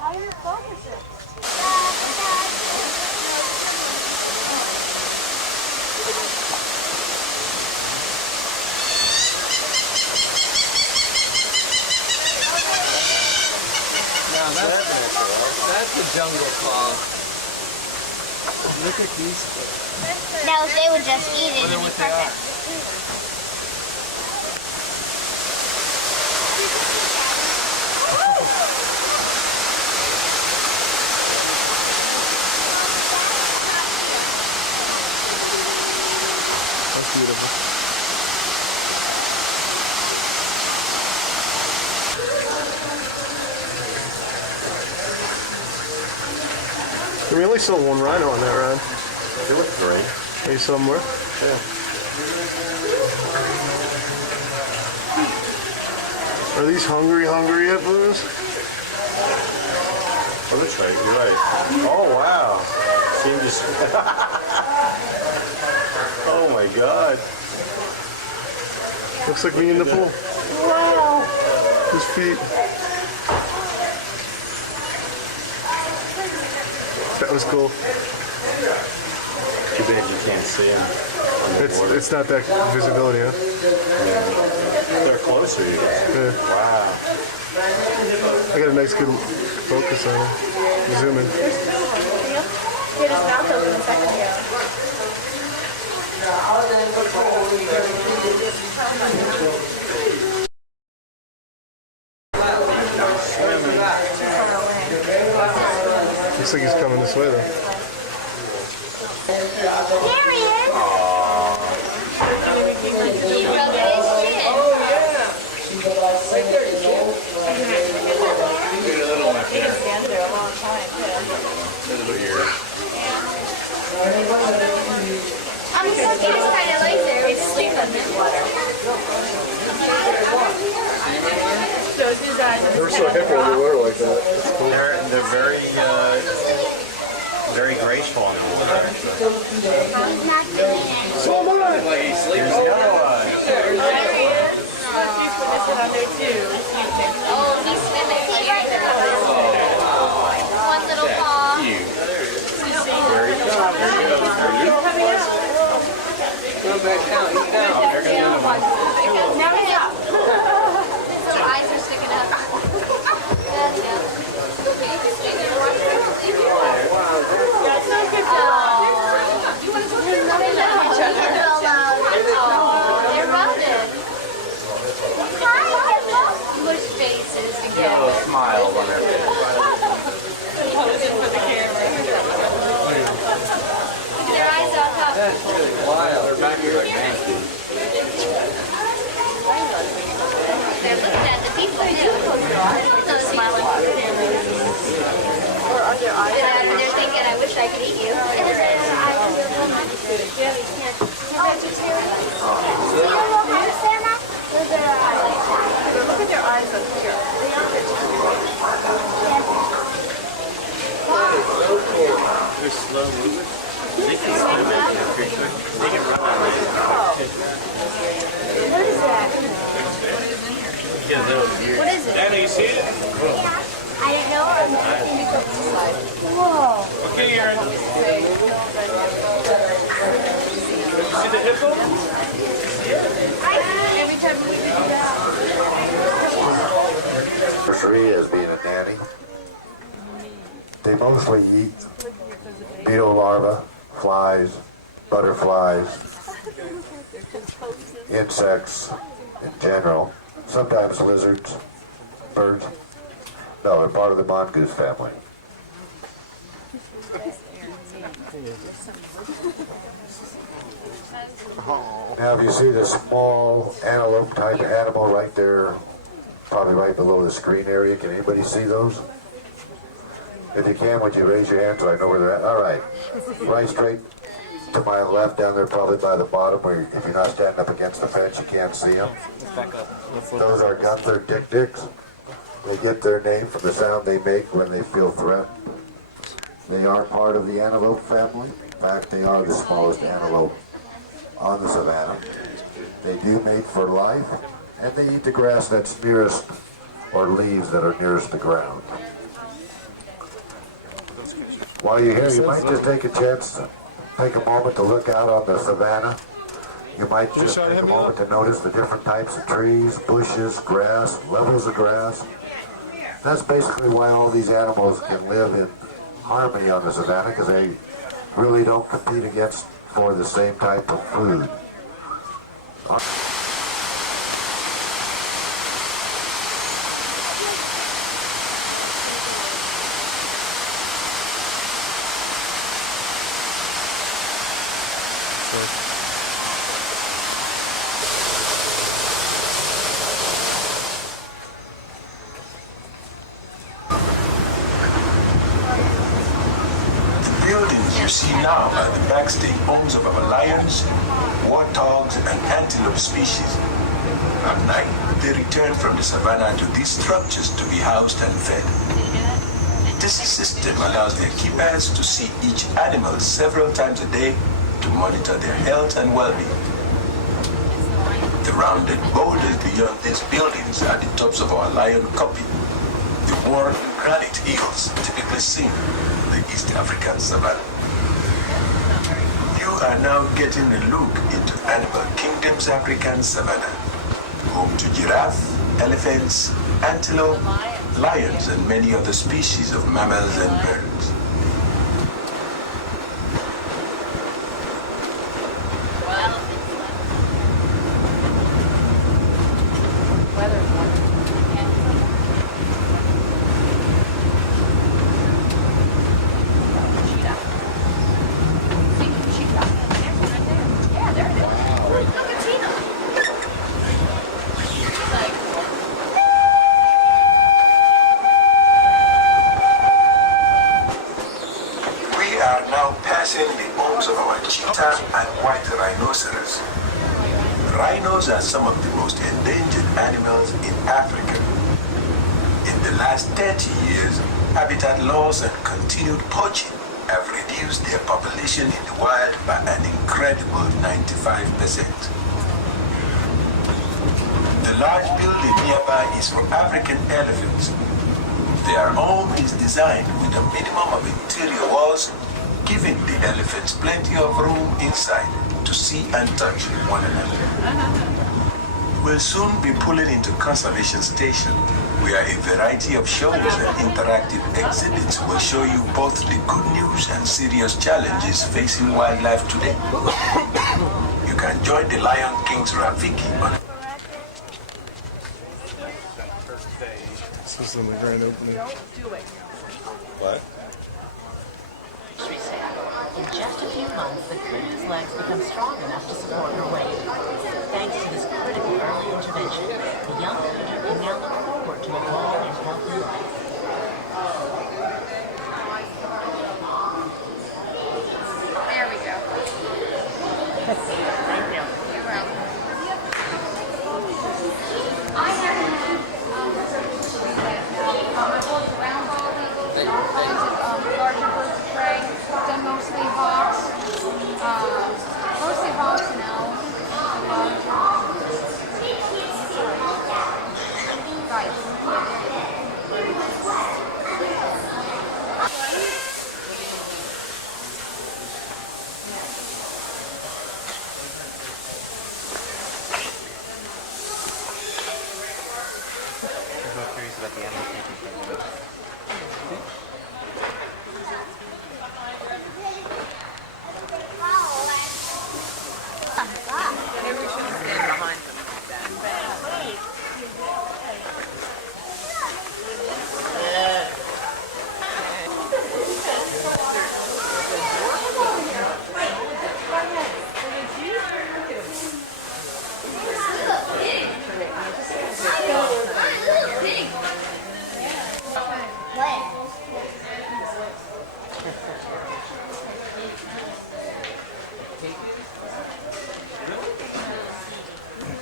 How do you focus it? Now that's the jungle call. Look at these. Now if they would just eat it, it'd be perfect. That's beautiful. We only saw one rhino on that ride. It looked great. You saw more? Yeah. Are these hungry yet, Blues? Oh, that's right. You're right. Oh, wow. Seemed just... oh, my God. Looks like me in the pool. Wow. His feet. That was cool. Too bad you can't see them. It's not that visibility, huh? Yeah. They're closer, you guys. Yeah. Wow. I got a nice good focus on him. Zoom in. He had his mouth open a second ago. Looks like he's coming this way, though. There he is! He rubbed his chin. He can stand there a long time. I'm so cute, he's kind of like there. He's sleeping in water. So his eyes. Never saw him under water like that. They're very graceful in the water. He's not doing it. So am I! Like he's sleeping. There's the other one. There he is. He's putting his head on there too. Oh, he's swimming right there. One little paw. Cute. There you go. Come back down. He's down. Oh, they're going to do one. Now he's up. His little eyes are sticking up. That's it. That's so good job. They're rounded. Push faces Give a again. little smile when they're there. Their eyes are up. That's really wild. They're back here like nasty. They're looking at the people too. Those smiling. Or are their eyes? They're thinking, I wish I could eat you. Look at their eyes up here. They're slow moving. They can swim in the creature. They can run on it. What is that? Get a little weird. What is it? Anna, you see it? I didn't know. Whoa. Okay, Aaron. See the hippo? Every time we do that. Nursery as being a nanny. They mostly eat beetle larvae, flies, butterflies, insects in general, sometimes lizards, birds. No, they're part of the mongoose family. Now if you see the small antelope type animal right there, probably right below the screen area, can anybody see those? If you can, would you raise your hand so I know where they're at? All right. Right straight to my left down there, probably by the bottom, where if you're not standing up against the fence, you can't see them. Those are Gunther Dick-Dicks. They get their name from the sound they make when they feel threatened. They are part of the antelope family. In fact, they are the smallest antelope on the savannah. They do mate for life, and they eat the grass that's nearest, or leaves that are nearest the ground. While you're here, you might just take a chance to take a moment to look out on the savannah. You might just take a moment to notice the different types of trees, bushes, grass, levels of grass. That's basically why all these animals can live in harmony on the savannah, because they really don't compete against for the same type of food. You see now are the backstay homes of our lions, warthogs, and antelope species. At night, they return from the savannah to these structures to be housed and fed. This system allows their keepers to see each animal several times a day to monitor their health and well-being. The rounded boulders beyond these buildings are the tops of our lion copy, the worn granite hills typically seen in the East African savannah. You are now getting a look into Animal Kingdom's African savannah, home to giraffe, elephants, antelope, lions, and many other species of mammals and birds. Rhinos are some of the most endangered animals in Africa. In the last 30 years, habitat loss and continued poaching have reduced their population in the wild by an incredible 95%. The large building nearby is for African elephants. Their home is designed with a minimum of interior walls, giving the elephants plenty of room inside to see and touch one another. We'll soon be pulling into Conservation Station, where a variety of shows and interactive exhibits will show you both the good news and serious challenges facing wildlife today. You can join the Lion King's Rafiki on This is in the grand opening. What? In just a few months, the critters' legs become strong enough to support her weight. Thanks to this critical early intervention, the young critter can now look forward to a long and healthy life. There we go. Thank you. You're welcome. I have round ball eagles, all kinds of larger birds of prey. Done mostly hawks, and owls. I'm so curious about the animal thinking. Maybe we shouldn't stand behind them like that.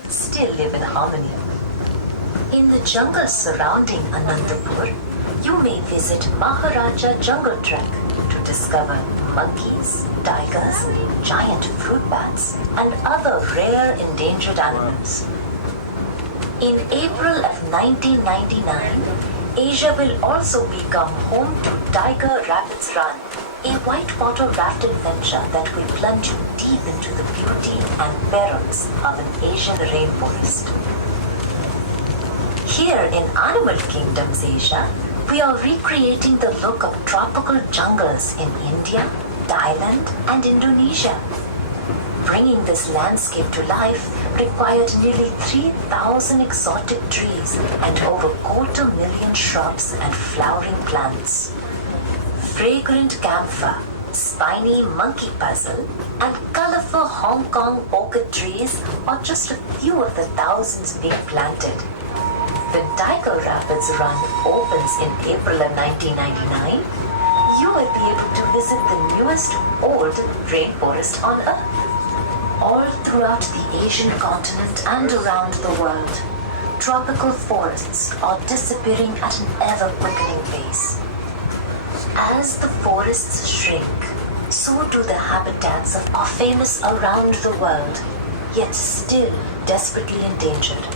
Still live in harmony. In the jungles surrounding Anandapur, you may visit Maharajah Jungle Trek to discover monkeys, tigers, giant fruit bats, and other rare endangered animals. In April of 1999, Asia will also become home to Tiger Rapids Run, a whitewater raft adventure that will plunge you deep into the beauty and perils of an Asian rainforest. Here in Animal Kingdoms Asia, we are recreating the look of tropical jungles in India, Thailand, and Indonesia. Bringing this landscape to life required nearly 3,000 exotic trees and over 250,000 shrubs and flowering plants. Fragrant camphor, spiny monkey puzzle, and colorful Hong Kong orchid trees are just a few of the thousands being planted. When Tiger Rapids Run opens in April of 1999, you will be able to visit the newest old rainforest on Earth. All throughout the Asian continent and around the world, tropical forests are disappearing at an ever-quickening pace. As the forests shrink, so do the habitats of our famous around the world, yet still desperately endangered.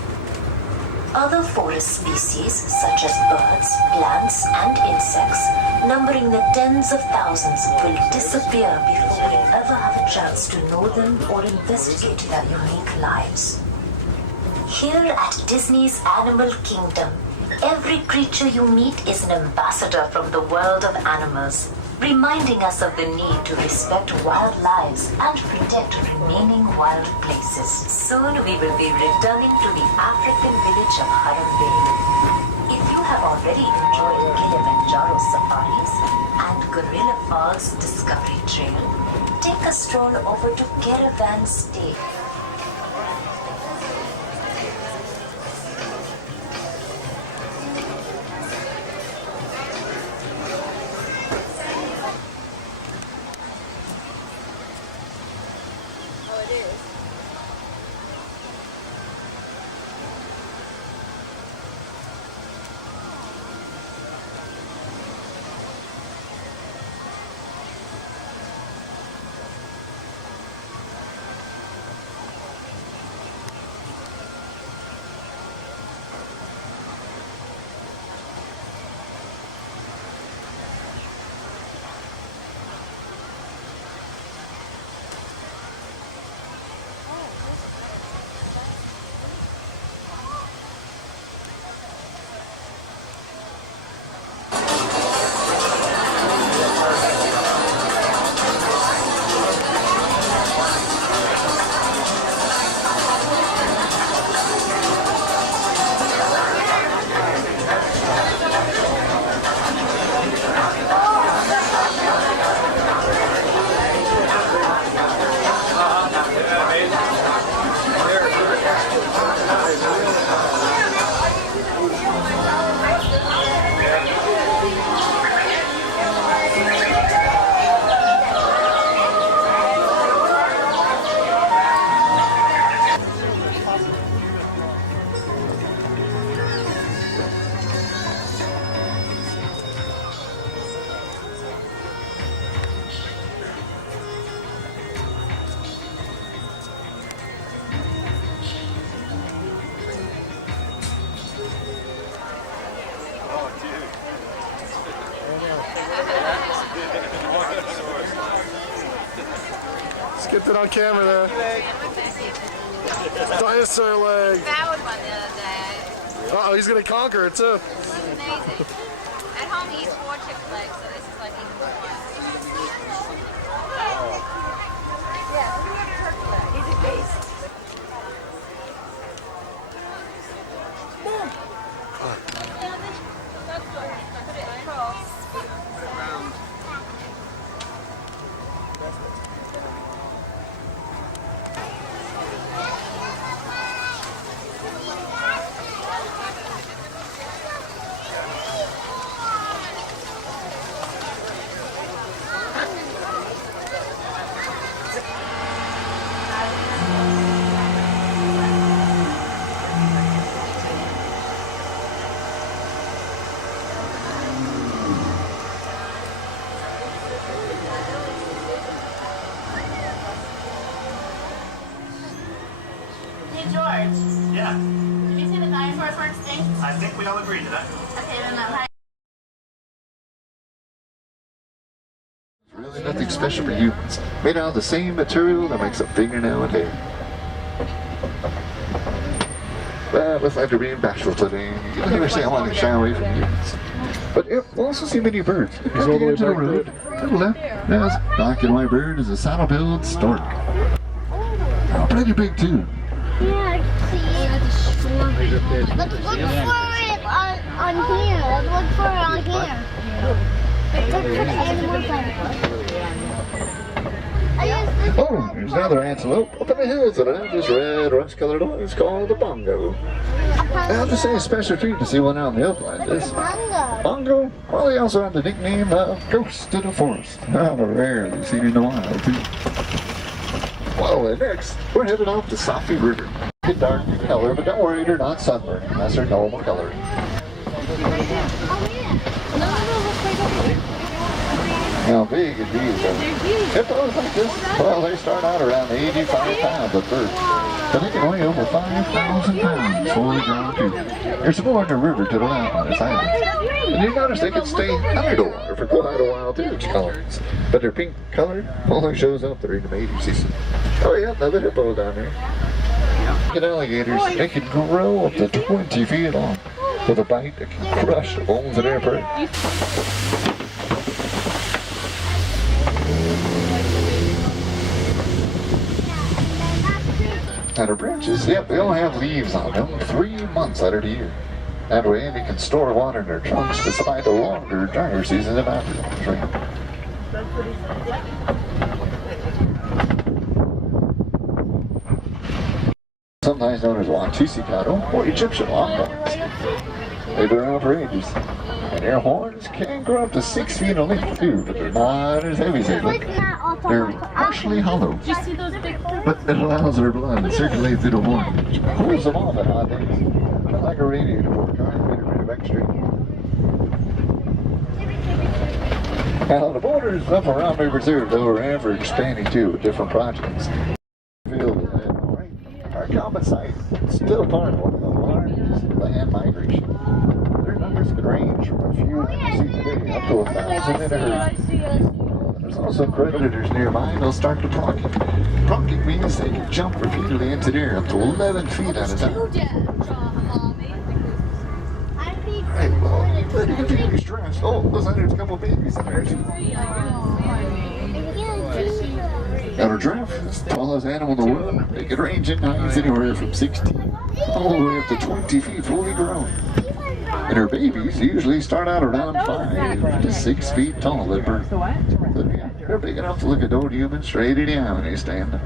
Other forest species, such as birds, plants, and insects, numbering the tens of thousands, will disappear before we ever have a chance to know them or investigate their unique lives. Here at Disney's Animal Kingdom, every creature you meet is an ambassador from the world of animals, reminding us of the need to respect wild lives and protect remaining wild places. Soon we will be returning to the African village of Harambe. If you have already enjoyed Kilimanjaro Safaris and Gorilla Falls Discovery Trail, take a stroll over to Caravan Stay. Let's get that on camera there. Dinosaur leg. Found one the other day. Uh oh, he's gonna conquer it too. It was amazing. At home he eats 4 chicken legs, so this is like even more fun. Yeah, look at that turkey leg. He's a beast. Put it across. Around. Yeah, Did you say the dinosaurs were extinct? I think we all agree to that. Okay, then that. Really nothing special for humans. Made out of the same material that makes a fingernail and hair. But with after being bashful today, you never say I want to shy away from humans. But yeah, we'll also see many birds. He's all the way back there. To the left, yes, black and white bird is a saddle-billed stork. Oh, pretty big too. Yeah, I can see it. Let's look for it on here. Let's look for it on here. Let's look for the animals on Oh, there's another antelope up in the hills and this red rust-colored one is called the bongo. Now to say a special treat to see one out in the upland is bongo. Well, they also have the nickname of ghost of the forest. Rather rarely seen in the wild too. Well, and next we're headed off the Safi River. It's dark in color, but don't worry, they're not sunburned. That's their normal coloring. How big is these? If those like this, well, they start out around 85 pounds at first. But they can weigh over 5,000 pounds fully grown too. There's more in the river to the left on this island. And you notice they can stay under the water for quite a while too, colors. But their pink color only shows up during the mating season. Oh yeah, another hippo down there. Look at alligators, they can grow up to 20 feet long. With a bite that can crush the bones of their prey. And our branches, yep, they all have leaves on them 3 months out of the year. That way they can store water in their trunks despite the longer, drier seasons of Africa. Sometimes known as Wantisi cattle or Egyptian longhorns. They've been around for ages. And their horns can grow up to 6 feet in length too, but they're not as heavy as they look. They're partially hollow, but it allows their blood to circulate through the horn, which cools them off at hot days. Kind of like a radiator for a car, a bit of extra. Now the borders up around River Reserve though are ever expanding too with different projects. Our common site is still part of one of the largest land migration. Their numbers could range from a few that you see today up to 1,000 in a herd. There's also predators nearby, and they'll start to pronking. Pronking means they can jump repeatedly into the air up to 11 feet at a time. Hey, well, you can feel these stressed. Oh, looks like there's a couple babies in there too. Now a giraffe is the tallest animal in the world. They can range in heights anywhere from 16 all the way up to 20 feet fully grown. And her babies usually start out around 5 to 6 feet tall at birth. So yeah, they're big enough to look at old humans straight in the eye when they stand up.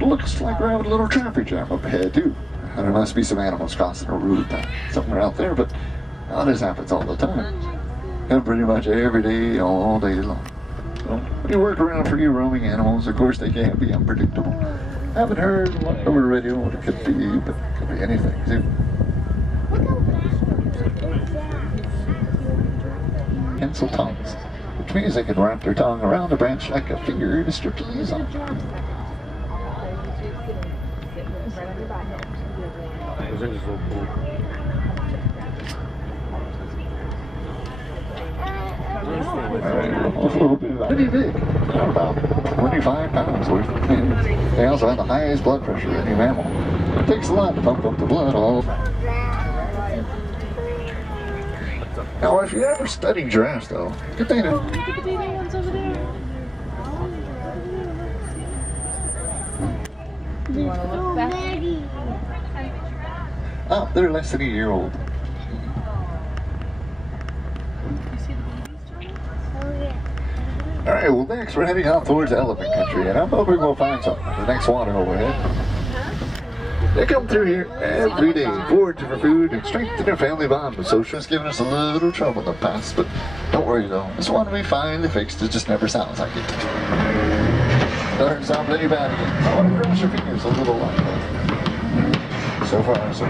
It looks like we're having a little traffic jam up ahead too. And there must be some animals crossing a road somewhere out there, but this happens all the time. And pretty much every day, all day long. So, when you work around free roaming animals, of course they can't be unpredictable. I haven't heard over the radio what it could be, but it could be anything too. Pencil tongues, which means they can wrap their tongue around a branch like a finger to strip the leaves off. Pretty big, about 25 pounds worth. They also have the highest blood pressure of any mammal. It takes a lot to pump up the blood all. Now, if you're ever studying giraffes, though, good thing to. Do you want to look back? Oh, they're less than a year old. Alright, well next we're heading out towards elephant country, and I'm hoping we'll find something. The next water overhead. They come through here every day, foraging for food and strengthen their family bond. The social's given us a little trouble in the past, but don't worry though. This one we finally fixed, it just never sounds like it. Doesn't sound pretty bad again. I want to cross your fingers a little like that. So far, so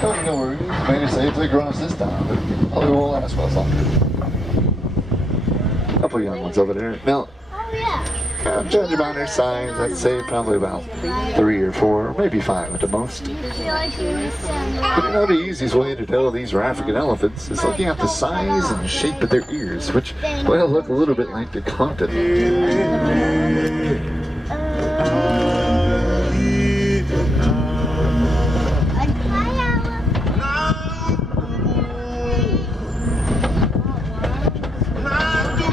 don't no worries. Maybe safely across this time, but probably won't last much longer. A couple young ones over there. Now, Judging by their size, I'd say probably about 3 or 4, maybe 5 at the most. But you know, the easiest way to tell these are African elephants is looking at the size and the shape of their ears, which, well, look a little bit like the continent.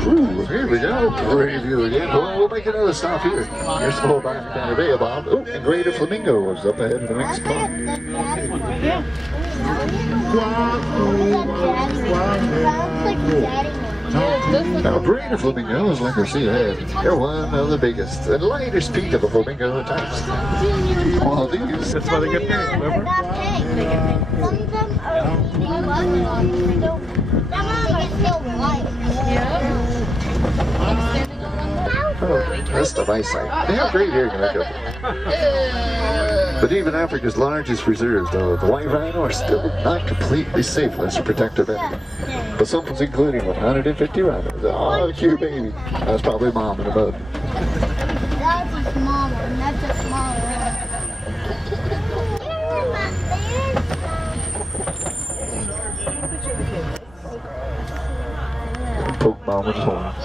Ooh, here we go. Great view again. Well, we'll make another stop here. Here's the whole back down the bay, Bob. Oh, and greater flamingo was up ahead of the next spot. Now, greater flamingos, like we see ahead, they're one of the biggest and lightest peak of the flamingo types. Well, these. That's why they get pink, remember? Oh, that's the eyesight. They have great hair to make up. But even Africa's largest reserves, though, the white rhino are still not completely safe unless you protect their belly. But samples including 150 rhinos. Oh, cute baby. That's probably mom in the boat. That's a small one. That's a small one. Poke mom with his horns.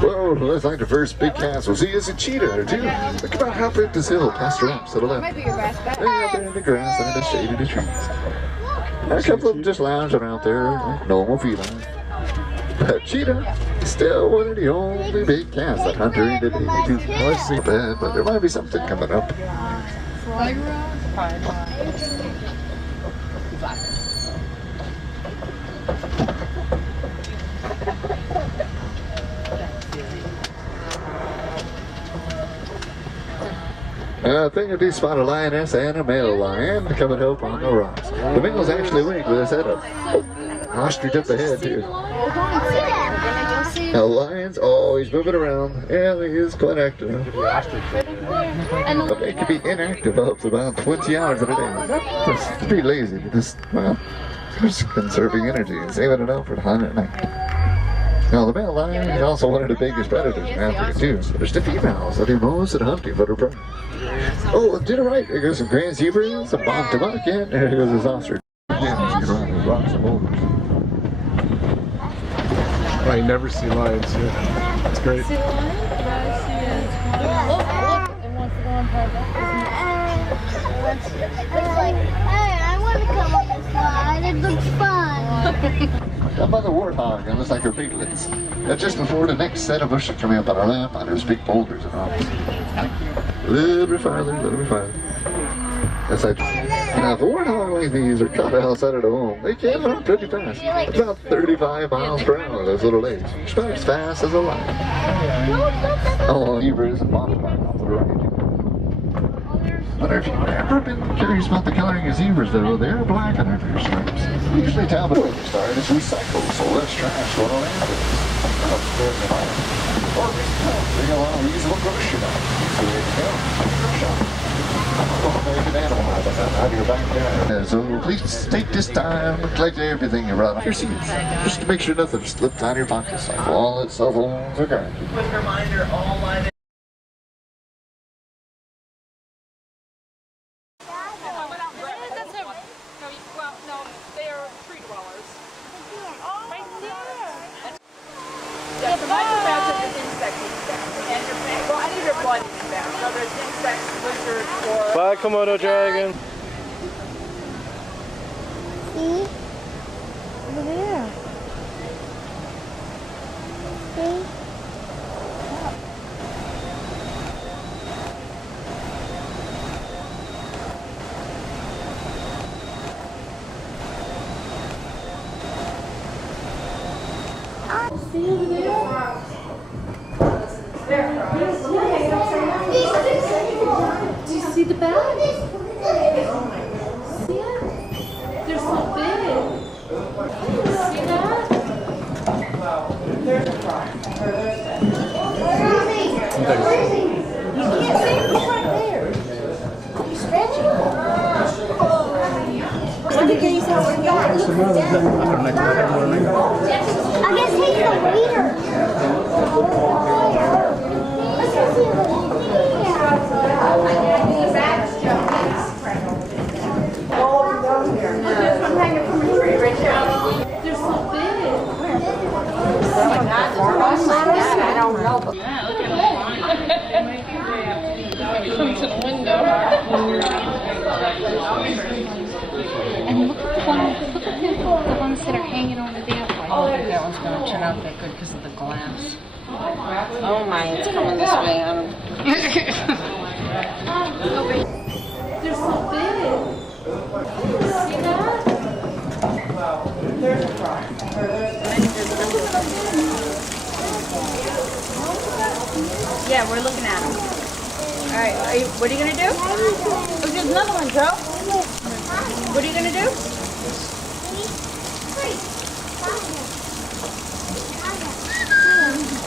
Whoa, looks like the first big castle. See, it's a cheetah or two. Look about halfway up this hill, past the ramps to the left. They're out there in the grass under the shade of the trees. A couple of them just lounge around there like normal felines. But cheetah is still one of the only big cats that hunter in today. Let's see bad, but there might be something coming up. I think I do spot a lioness and a male lion coming up on the rocks. The male's actually winged with his head up. Ostrich up ahead too. Now the lion's always moving around. Yeah, he is quite active. But they can be inactive up to about 20 hours a day. That's pretty lazy. Just, well, just conserving energy and saving it up for the hunt at night. Now the male lion is also one of the biggest predators in Africa too. So there's the females that do most of the hunting for their prey. Oh, to the right, there goes some grand zebras, some bog tobacco, and there goes this ostrich. Yeah, he's around those rocks and boulders. I never see lions here. It's great. See lions? Look, it wants to go on It's like, hey, I want to come on this slide. It looks fun. Down by the warthog, it looks like her piglets. That's just before the next set of bushes coming up on our lap, and there's big boulders and rocks. A little bit farther, a little bit farther. That's like, now the warthog like these are cut outside of the home. They can run pretty fast. About 35 miles per hour, those little legs. It's about as fast as a lion. Oh, zebras and bog tobacco off to the right. I wonder if you've ever been curious about the coloring of zebras, though. They're black under their stripes. Usually tell them when they start is recycled, so less trash going on landfills. Or bring along a reusable grocery bag. So there you go. Shop. Make an animal out of your backyard. So please take this time to collect everything you brought off your seats. Just to make sure nothing slipped out of your pockets, like wallets, cell phones, or cards. Quick reminder, all line. Bye, Komodo dragon. See? Over there. See? See over there? Do you see the bag? See it? They're so big. See that? Let me get you some. I guess he's the leader. I'm hanging from a tree right here. They're so big. I don't know. Yeah, look at them. Come to the window. And look at the ones that are hanging over there. I don't think that one's going to turn out that good because of the glass. Oh my, it's coming this way, Adam. They're so big. See that? There's a frog. Yeah, we're looking at them. All right, what are you going to do? Oh, there's another one, Joe. What are you going to do?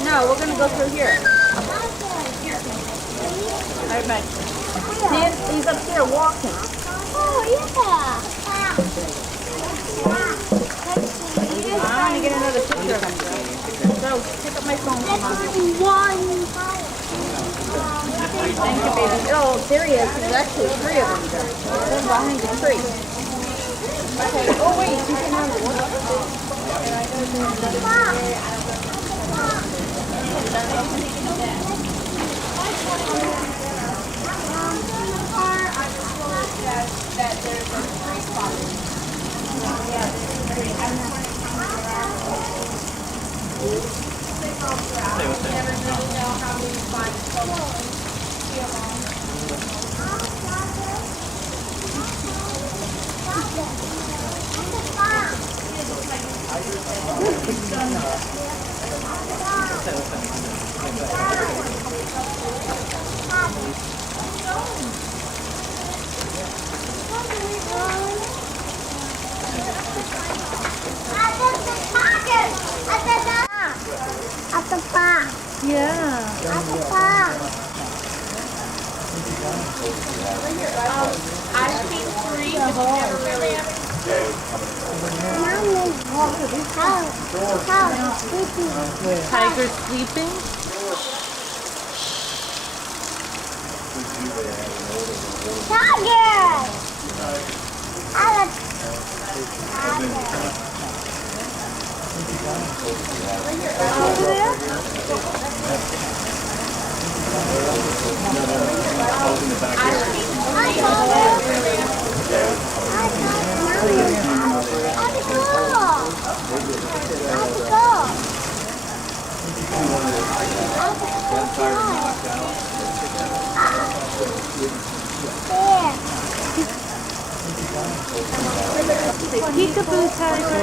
No, we're going to go through here. All right, bye. He's up there walking. Oh, yeah. I want to get another picture of him. So, pick up my phone. Thank you, baby. Oh, there he is. There's actually 3 of them there. They're behind the tree. Okay. Oh, wait. You can have one. That there's a 3 spots. Never really know how many spots. At the park. Yeah. At the park. I've seen 3, but never really ever. Tiger sleeping? Tiger! Peekaboo tiger.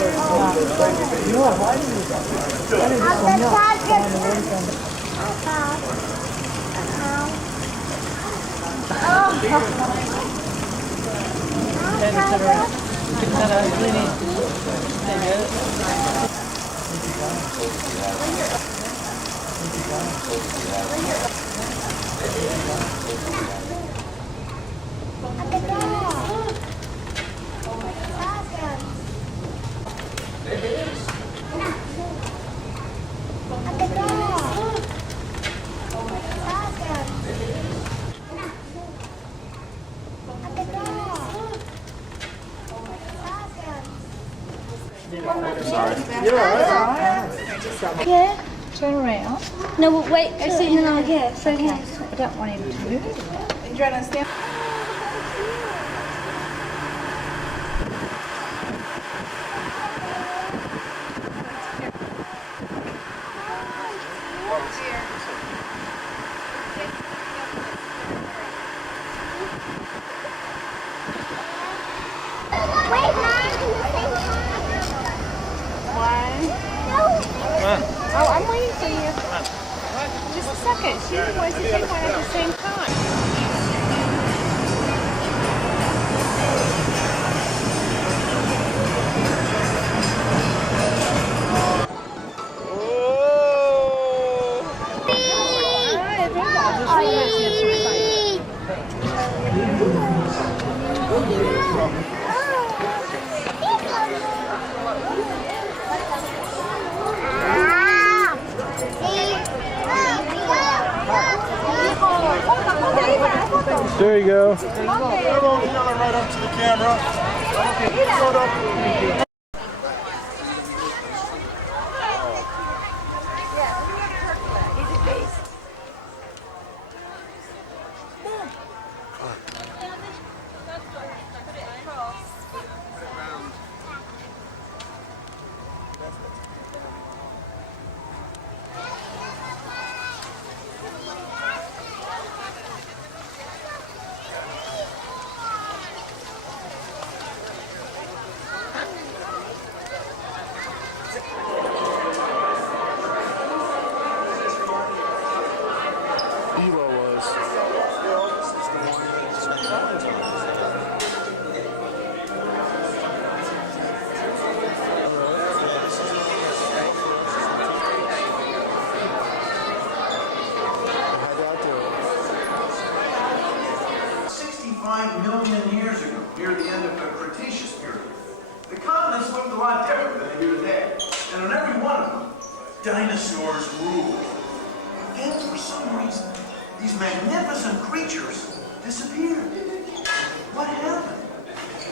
Yeah, turn around. No, but wait. I see him over here. So here. I don't want him to move. You trying to stand? Wait, Mom. Oh, I'm waiting for you. Just a second. She wants to take one at the same time. There you go. Everyone together right up to the camera. Million years ago, near the end of the Cretaceous period, the continents looked a lot different than they do today. And on every one of them, dinosaurs ruled. But then, for some reason, these magnificent creatures disappeared. What happened?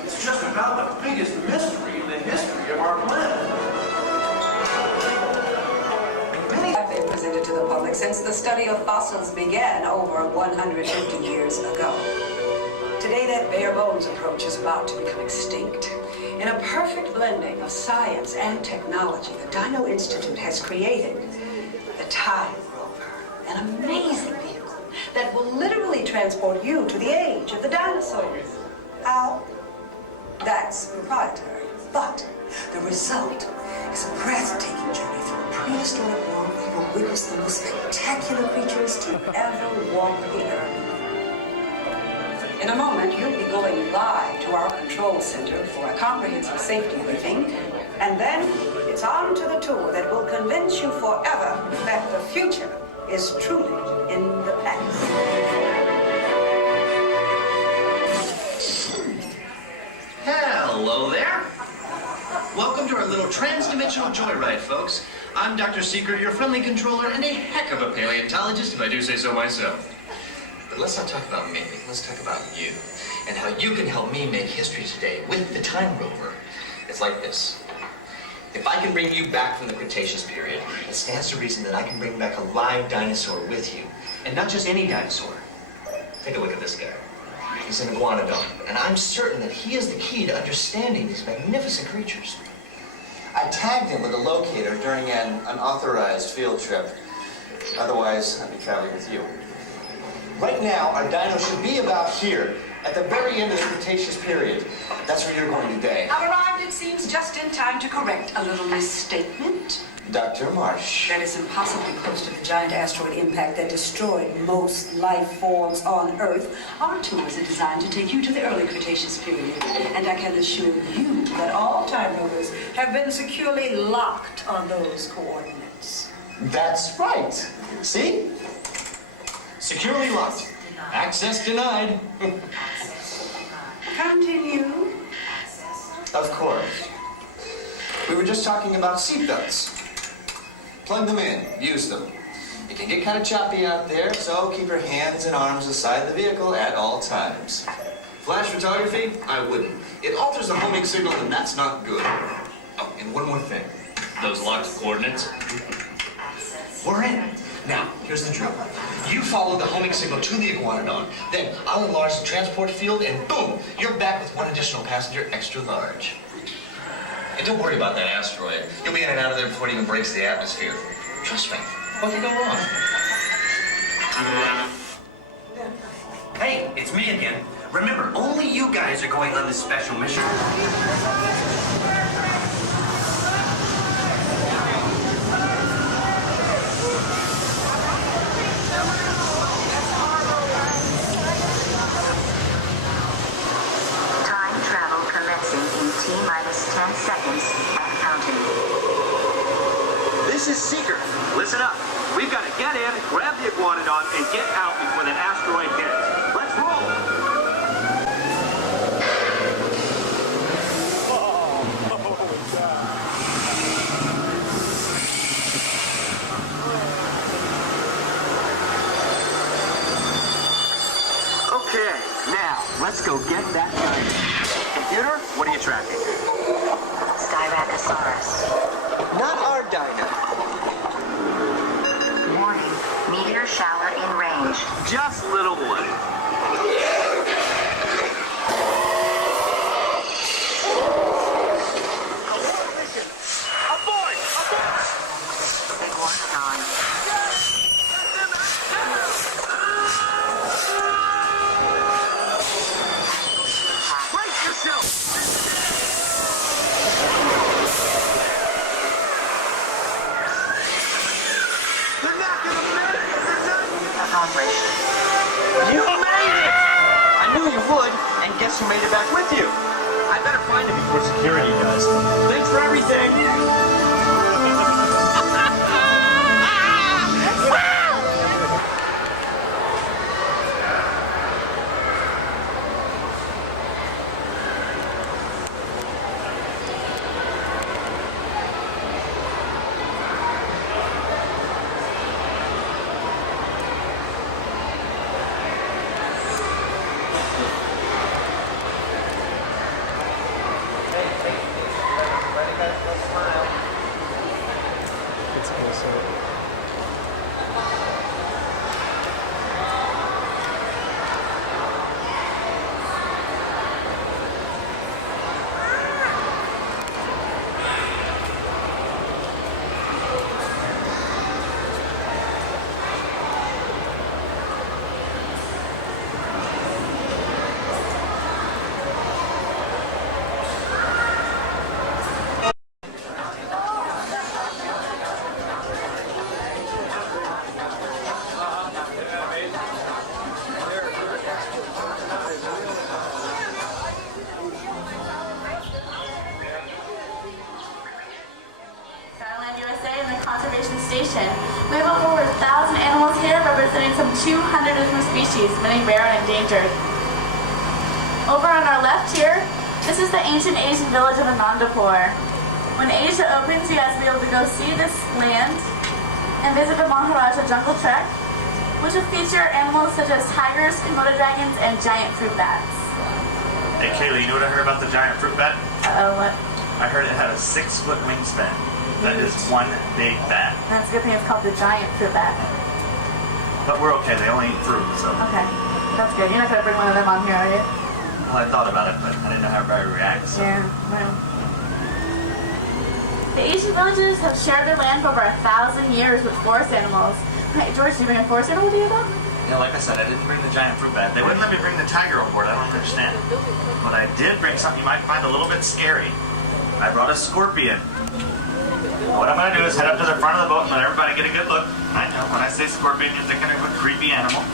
It's just about the biggest mystery in the history of our planet. Many have been presented to the public since the study of fossils began over 150 years ago. Today, that bare bones approach is about to become extinct. In a perfect blending of science and technology, the Dino Institute has created the Time Rover, an amazing vehicle that will literally transport you to the age of the dinosaurs. How? That's proprietary. But the result is a breathtaking journey through a prehistoric world where you will witness the most spectacular creatures to ever walk the earth. In a moment, you'll be going live to our control center for a comprehensive safety briefing, and then it's on to the tour that will convince you forever that the future is truly in the past. Hello there. Welcome to our little trans-dimensional joyride, folks. I'm Dr. Seeker, your friendly controller, and a heck of a paleontologist, if I do say so myself. But let's not talk about me. Let's talk about you and how you can help me make history today with the Time Rover. It's like this. If I can bring you back from the Cretaceous period, it stands to reason that I can bring back a live dinosaur with you. And not just any dinosaur. Take a look at this guy. He's an iguanodon, and I'm certain that he is the key to understanding these magnificent creatures. I tagged him with a locator during an unauthorized field trip. Otherwise, I'd be traveling with you. Right now, our dino should be about here, at the very end of the Cretaceous period. That's where you're going today. I've arrived, it seems, just in time to correct a little misstatement. Dr. Marsh. That is impossibly close to the giant asteroid impact that destroyed most life forms on Earth. Our tours are designed to take you to the early Cretaceous period. And I can assure you that all Time Rovers have been securely locked on those coordinates. That's right. See? Securely locked. Access denied. Continue. Of course. We were just talking about seatbelts. Plug them in. Use them. It can get kind of choppy out there, so keep your hands and arms aside the vehicle at all times. Flash photography? I wouldn't. It alters the homing signal, and that's not good. Oh, and one more thing. Those locked coordinates. We're in. Now, here's the drill. You follow the homing signal to the iguanodon. Then I'll enlarge the transport field, and boom, you're back with one additional passenger, extra large. And don't worry about that asteroid. You'll be in and out of there before it even breaks the atmosphere. Trust me. What could go wrong? Hey, it's me again. Remember, only you guys are going on this special mission. T-minus 10 seconds and counting. This is Seeker. Listen up. We've got to get in, grab the iguanodon, and get out before that asteroid hits. Let's roll! Okay. Let's go get that dino. Computer, what are you tracking? Styracosaurus. Not our dino. Warning, meteor shower in range. Just little one. Iguanodon. Brace yourself! They're not gonna make it! You made it! I knew you would, and guess who made it back with you? I better find him before security does. Thanks for everything! Station. We have over 1,000 animals here representing some 200 different species, many rare and endangered. Over on our left here, this is the ancient Asian village of Anandapur. When Asia opens, you guys will be able to go see this land and visit the Maharajah jungle trek, which will feature animals such as tigers, Komodo dragons, and giant fruit bats. Hey Kaylee, you know what I heard about the giant fruit bat? Uh-oh, what? I heard it had a 6-foot wingspan. That is one big bat. That's a good thing it's called the giant fruit bat. But we're okay, they only eat fruit, so. Okay, that's good. You're not going to bring one of them on here, are you? Well, I thought about it, but I didn't know how everybody reacts. So. Yeah, well. The Asian villages have shared their land for over 1,000 years with forest animals. Hey, George, did you bring a forest animal with you though? Yeah, like I said, I didn't bring the giant fruit bat. They wouldn't let me bring the tiger on board, I don't understand. But I did bring something you might find a little bit scary. I brought a scorpion. What I'm going to do is head up to the front of the boat and let everybody get a good look. I know, when I say scorpion, you're thinking of a creepy animal.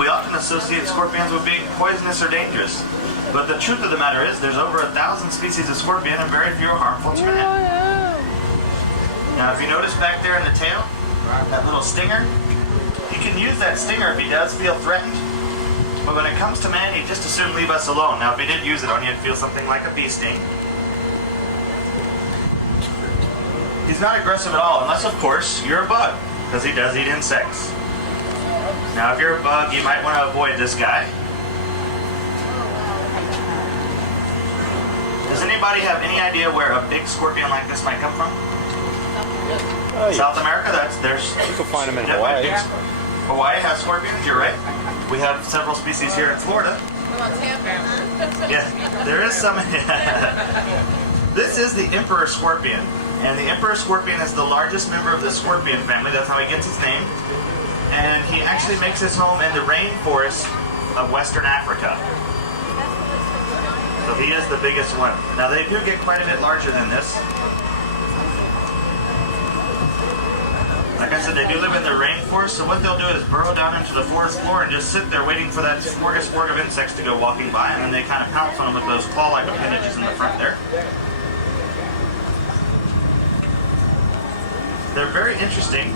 We often associate scorpions with being poisonous or dangerous. But the truth of the matter is, there's over 1,000 species of scorpion and very few are harmful to man. Now, if you notice back there in the tail, that little stinger, you can use that stinger if he does feel threatened. But when it comes to man, he'd just as soon leave us alone. Now, if he did use it on you, it'd feel something like a bee sting. He's not aggressive at all, unless, of course, you're a bug, because he does eat insects. Now, if you're a bug, you might want to avoid this guy. Does anybody have any idea where a big scorpion like this might come from? South America? You can find them in Hawaii. Hawaii has scorpions, you're right. We have several species here in Florida. Yeah, there is some. This is the emperor scorpion. And the emperor scorpion is the largest member of the scorpion family. That's how he gets his name. And he actually makes his home in the rainforest of Western Africa. So he is the biggest one. Now they do get quite a bit larger than this. Like I said, they do live in the rainforest, so what they'll do is burrow down into the forest floor and just sit there waiting for that smorgasbord of insects to go walking by, and then they kind of pounce on them with those claw-like appendages in the front there. They're very interesting.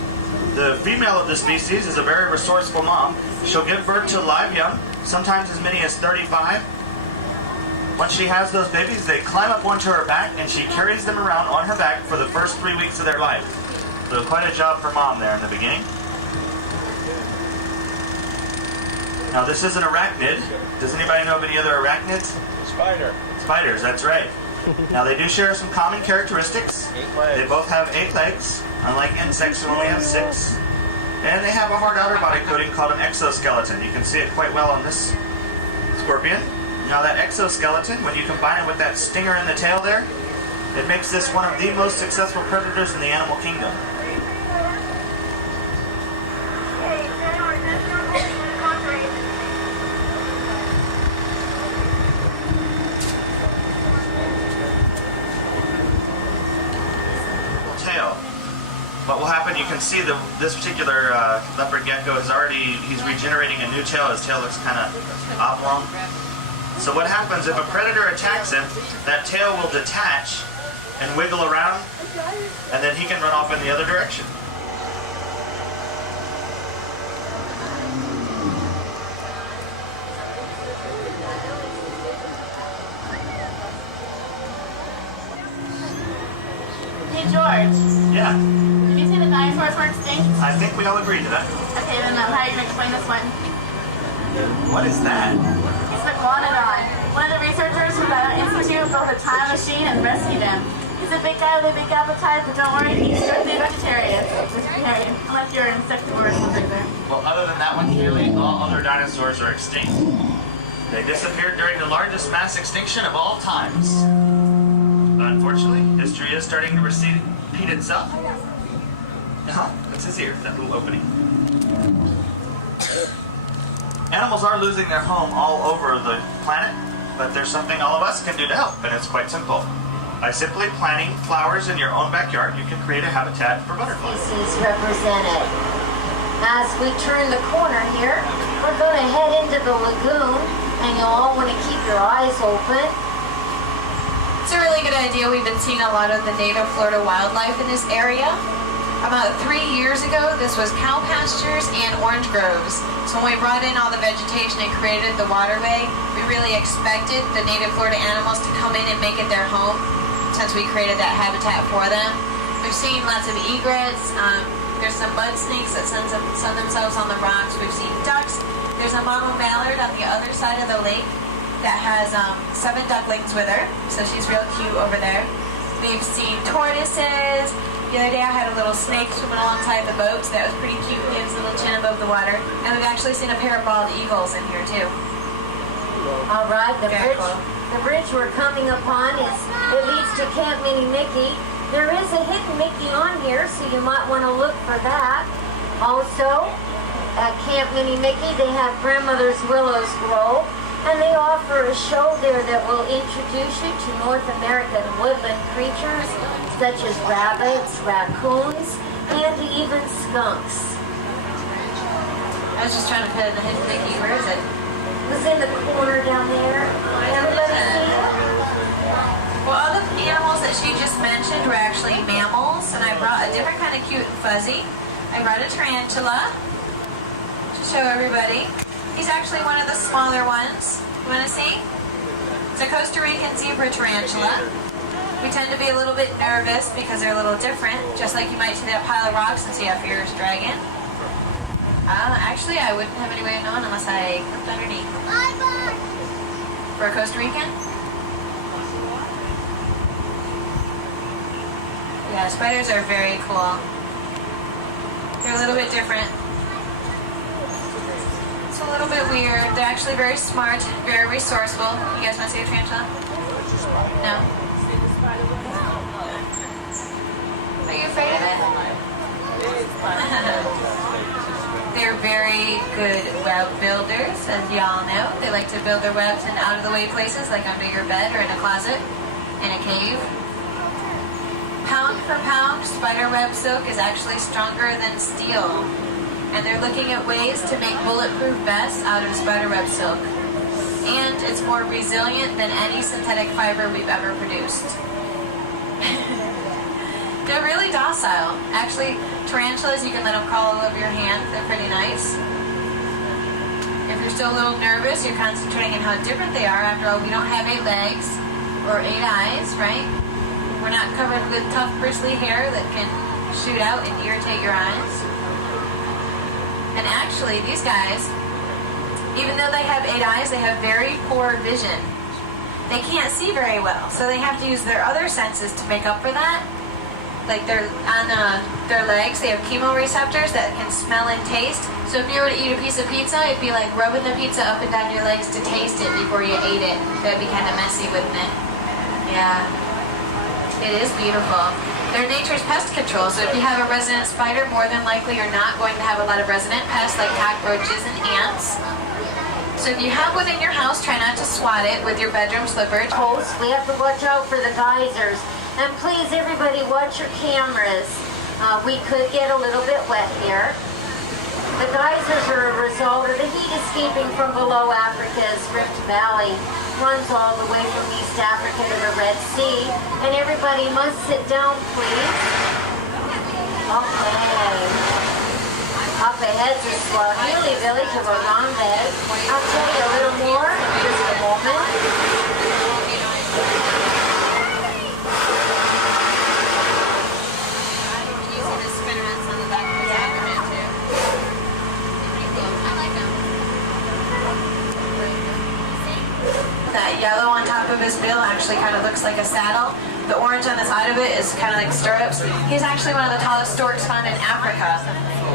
The female of the species is a very resourceful mom. She'll give birth to live young, sometimes as many as 35. Once she has those babies, they climb up onto her back and she carries them around on her back for the first 3 weeks of their life. So quite a job for mom there in the beginning. Now this is an arachnid. Does anybody know of any other arachnids? Spider. Spiders, that's right. Now they do share some common characteristics. 8 legs. They both have 8 legs, unlike insects who only have 6. And they have a hard outer body coating called an exoskeleton. You can see it quite well on this scorpion. Now that exoskeleton, when you combine it with that stinger in the tail there, it makes this one of the most successful predators in the animal kingdom. Tail. What will happen, you can see this particular leopard gecko he's regenerating a new tail. His tail looks kind of oblong. So what happens, if a predator attacks him, that tail will detach and wiggle around, and then he can run off in the other direction. Hey George, Yeah, did you say the dinosaurs were extinct? I think we all agree to that. Okay, then how are you going to explain this one? What is that? It's the iguanodon. One of the researchers from the Institute built a time machine and rescued him. He's a big guy with a big appetite, but don't worry, he's strictly vegetarian. Unless you're an insectivore or something there. Well, other than that one, clearly all other dinosaurs are extinct. They disappeared during the largest mass extinction of all times. Unfortunately, history is starting to repeat itself. That's his ear, that little opening. Animals are losing their home all over the planet, but there's something all of us can do to help, and it's quite simple. By simply planting flowers in your own backyard, you can create a habitat for butterflies. Species represented. As we turn the corner here, we're going to head into the lagoon, and you'll all want to keep your eyes open. It's a really good idea. We've been seeing a lot of the native Florida wildlife in this area. About 3 years ago, this was cow pastures and orange groves. So when we brought in all the vegetation and created the waterway, we really expected the native Florida animals to come in and make it their home since we created that habitat for them. We've seen lots of egrets. There's some mud snakes that sun themselves on the rocks. We've seen ducks. There's a mama mallard on the other side of the lake that has 7 ducklings with her, so she's real cute over there. We've seen tortoises. The other day I had a little snake swimming alongside the boat, so that was pretty cute. He has a little chin above the water. And we've actually seen a pair of bald eagles in here too. All right, the bridge we're coming upon it leads to Camp Mini Mickey. There is a hidden Mickey on here, so you might want to look for that. Also, at Camp Mini Mickey, they have Grandmother's Willow's Grove. And they offer a show there that will introduce you to North American woodland creatures such as rabbits, raccoons, and even skunks. I was just trying to put in the hidden Mickey. Where is it? It was in the corner down there. Everybody see it? Well, all the animals that she just mentioned were actually mammals, and I brought a different kind of cute and fuzzy. I brought a tarantula to show everybody. He's actually one of the smaller ones. You want to see? It's a Costa Rican zebra tarantula. We tend to be a little bit nervous because they're a little different, just like you might see that pile of rocks and see a fierce dragon. Actually, I wouldn't have any way of knowing unless I clipped underneath. For a Costa Rican? Yeah, spiders are very cool. They're a little bit different. It's a little bit weird. They're actually very smart, very resourceful. You guys want to see a tarantula? No? Are you afraid of it? They're very good web builders, as y'all know. They like to build their webs in out-of-the-way places, like under your bed or in a closet, in a cave. Pound for pound, spider web silk is actually stronger than steel. And they're looking at ways to make bulletproof vests out of spider web silk. And it's more resilient than any synthetic fiber we've ever produced. They're really docile. Actually, tarantulas, you can let them crawl all over your hand. They're pretty nice. If you're still a little nervous, you're concentrating on how different they are. After all, we don't have 8 legs or 8 eyes, right? We're not covered with tough bristly hair that can shoot out and irritate your eyes. And actually, these guys, Even though they have 8 eyes, they have very poor vision. They can't see very well, so they have to use their other senses to make up for that. Like on their legs, they have chemoreceptors that can smell and taste. So if you were to eat a piece of pizza, it'd be like rubbing the pizza up and down your legs to taste it before you ate it. That'd be kind of messy, wouldn't it? Yeah. It is beautiful. They're nature's pest control, so if you have a resident spider, more than likely you're not going to have a lot of resident pests like cockroaches and ants. So if you have one in your house, try not to swat it with your bedroom slippers. We have to watch out for the geysers. And please, everybody, watch your cameras. We could get a little bit wet here. The geysers are a result of the heat escaping from below Africa's Rift Valley. Runs all the way from East Africa to the Red Sea. And everybody must sit down, please. Okay. Up ahead is Swahili village of Orambe. I'll tell you a little more in just a moment. That yellow on top of his bill actually kind of looks like a saddle. The orange on the side of it is kind of like stirrups. He's actually one of the tallest storks found in Africa.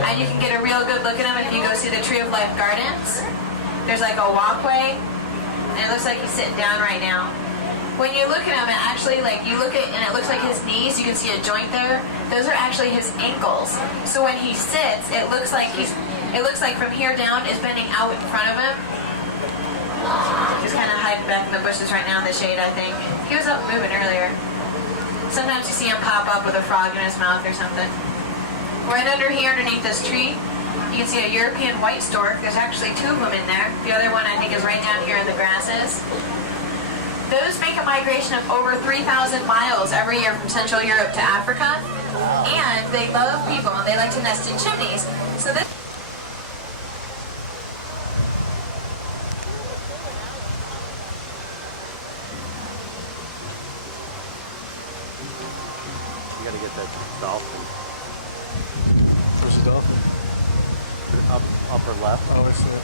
And you can get a real good look at him if you go see the Tree of Life Gardens. There's like a walkway, and it looks like he's sitting down right now. When you look at him, it actually, like, you look at, and it looks like his knees, you can see a joint there. Those are actually his ankles. So when he sits, it looks like from here down is bending out in front of him. He's kind of hiding back in the bushes right now in the shade, I think. He was up moving earlier. Sometimes you see him pop up with a frog in his mouth or something. Right under here, underneath this tree, you can see a European white stork. There's actually 2 of them in there. The other one, I think, is right down here in the grasses. Those make a migration of over 3,000 miles every year from Central Europe to Africa. And they love people. They like to nest in chimneys. So this You gotta get that dolphin. Where's the dolphin? Upper left. Oh, I see it.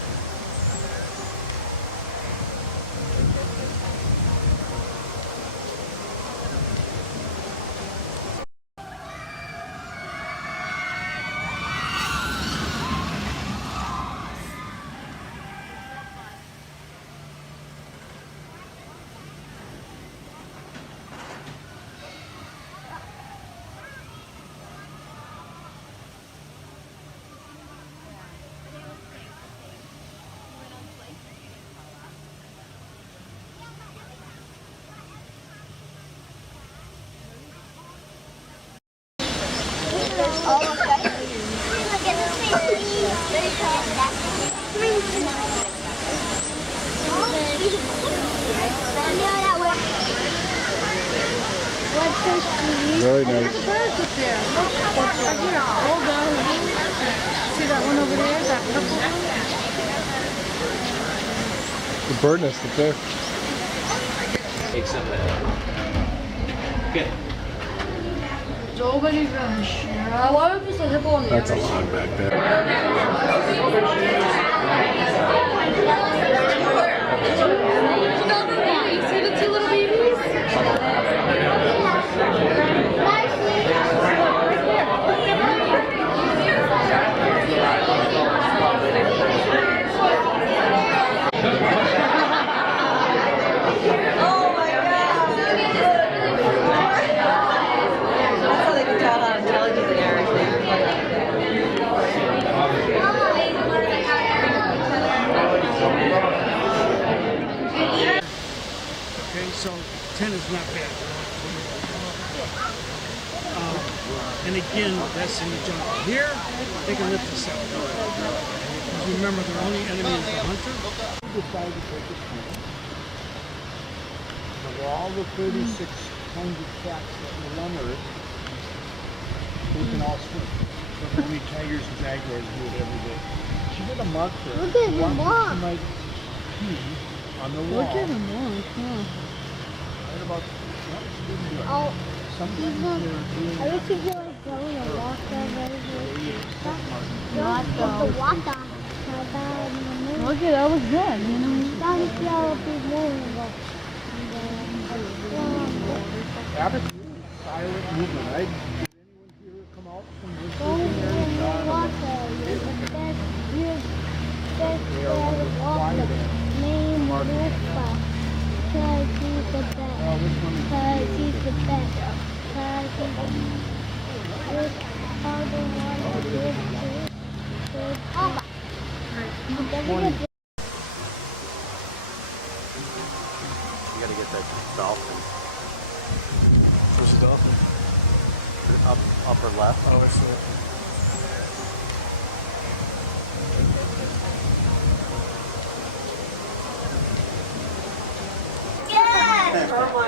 Very nice. See that one over there? That purple one? The bird nest up there. Take some of that. Good. That's a log back there. See the 2 little babies? So 10 is not bad. And again, that's in the jungle. Here, they can lift us up. Because remember, their only enemy is the hunter. Decided to take a swim. Of all the 3,600 cats that will on Earth, they can all swim. But only tigers and jaguars do it every day. She did a marker. Look at him walk. She might pee on the wall. Look at him walk, yeah. Right about, well, she didn't do it. Oh, sometimes they're doing I wish you could like go and walk there very good. Not The water. How bad in the Okay, that was good, you know. Abbott, silent movement, right? Did anyone here come out from this vision there? You gotta get that dolphin. Where's the dolphin? Upper left. Oh, I see it.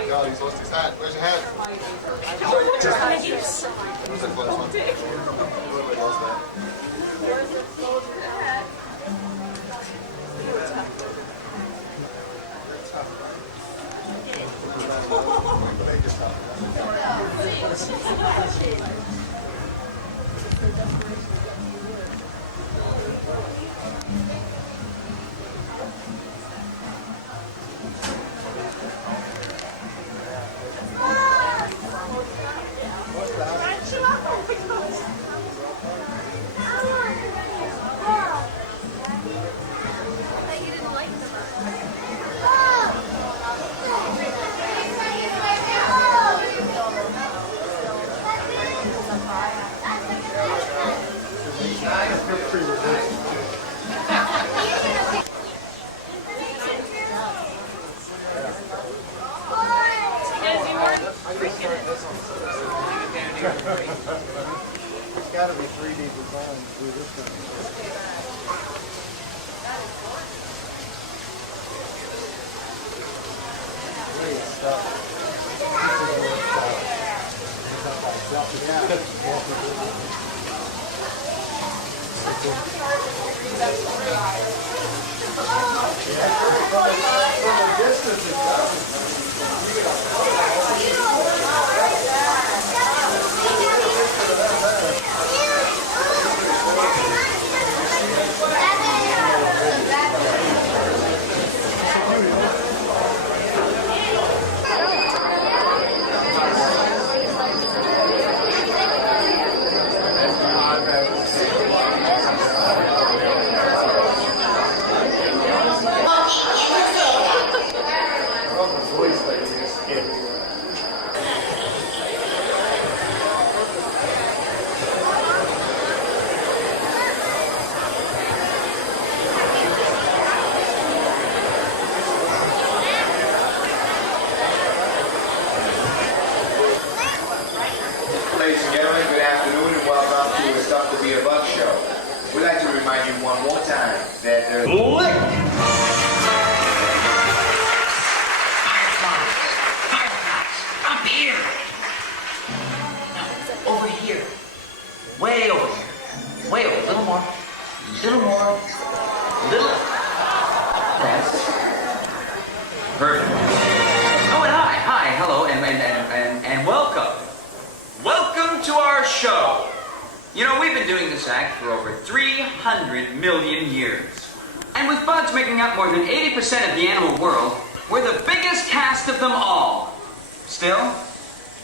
God, he's lost his hat. Where's your hat? It's got to be 3D design to do this kind of Great stuff. Ladies and gentlemen, good afternoon and welcome to the Stuff to Be a Buck show. We'd like to remind you one more time that there's... Up here. No, over here. Way over here. Way over. A little more. A little more. A little. That's perfect. Oh, and hi. Hi. Hello. And welcome. Welcome to our show. You know, we've been doing this act for over 300 million years. And with bugs making up more than 80% of the animal world, we're the biggest cast of them all. Still,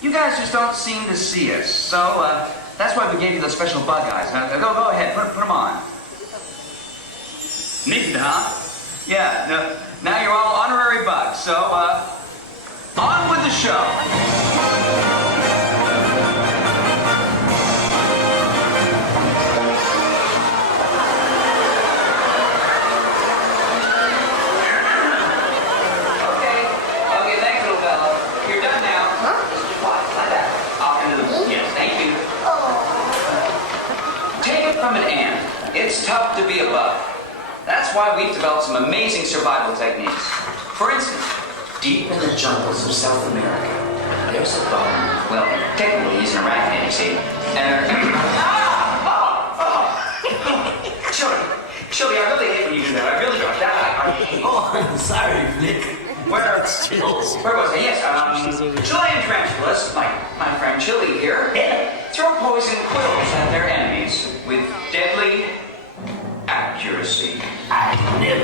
you guys just don't seem to see us. So, that's why we gave you those special bug eyes. Now, go ahead, put them on. Neat, huh? Yeah, no, now you're all honorary bugs. So, on with the show. From an ant, it's tough to be a bug. That's why we've developed some amazing survival techniques. For instance, deep in the jungles of South America, there's a bug. Well, technically he's an arachnid, you see. And Chili, I really hate when you do that. I really don't. Oh, I'm sorry, Nick. Where was I? Yes, Chilean tarantulas, like my friend Chili here, throw poison quills at their enemies with deadly accuracy. I never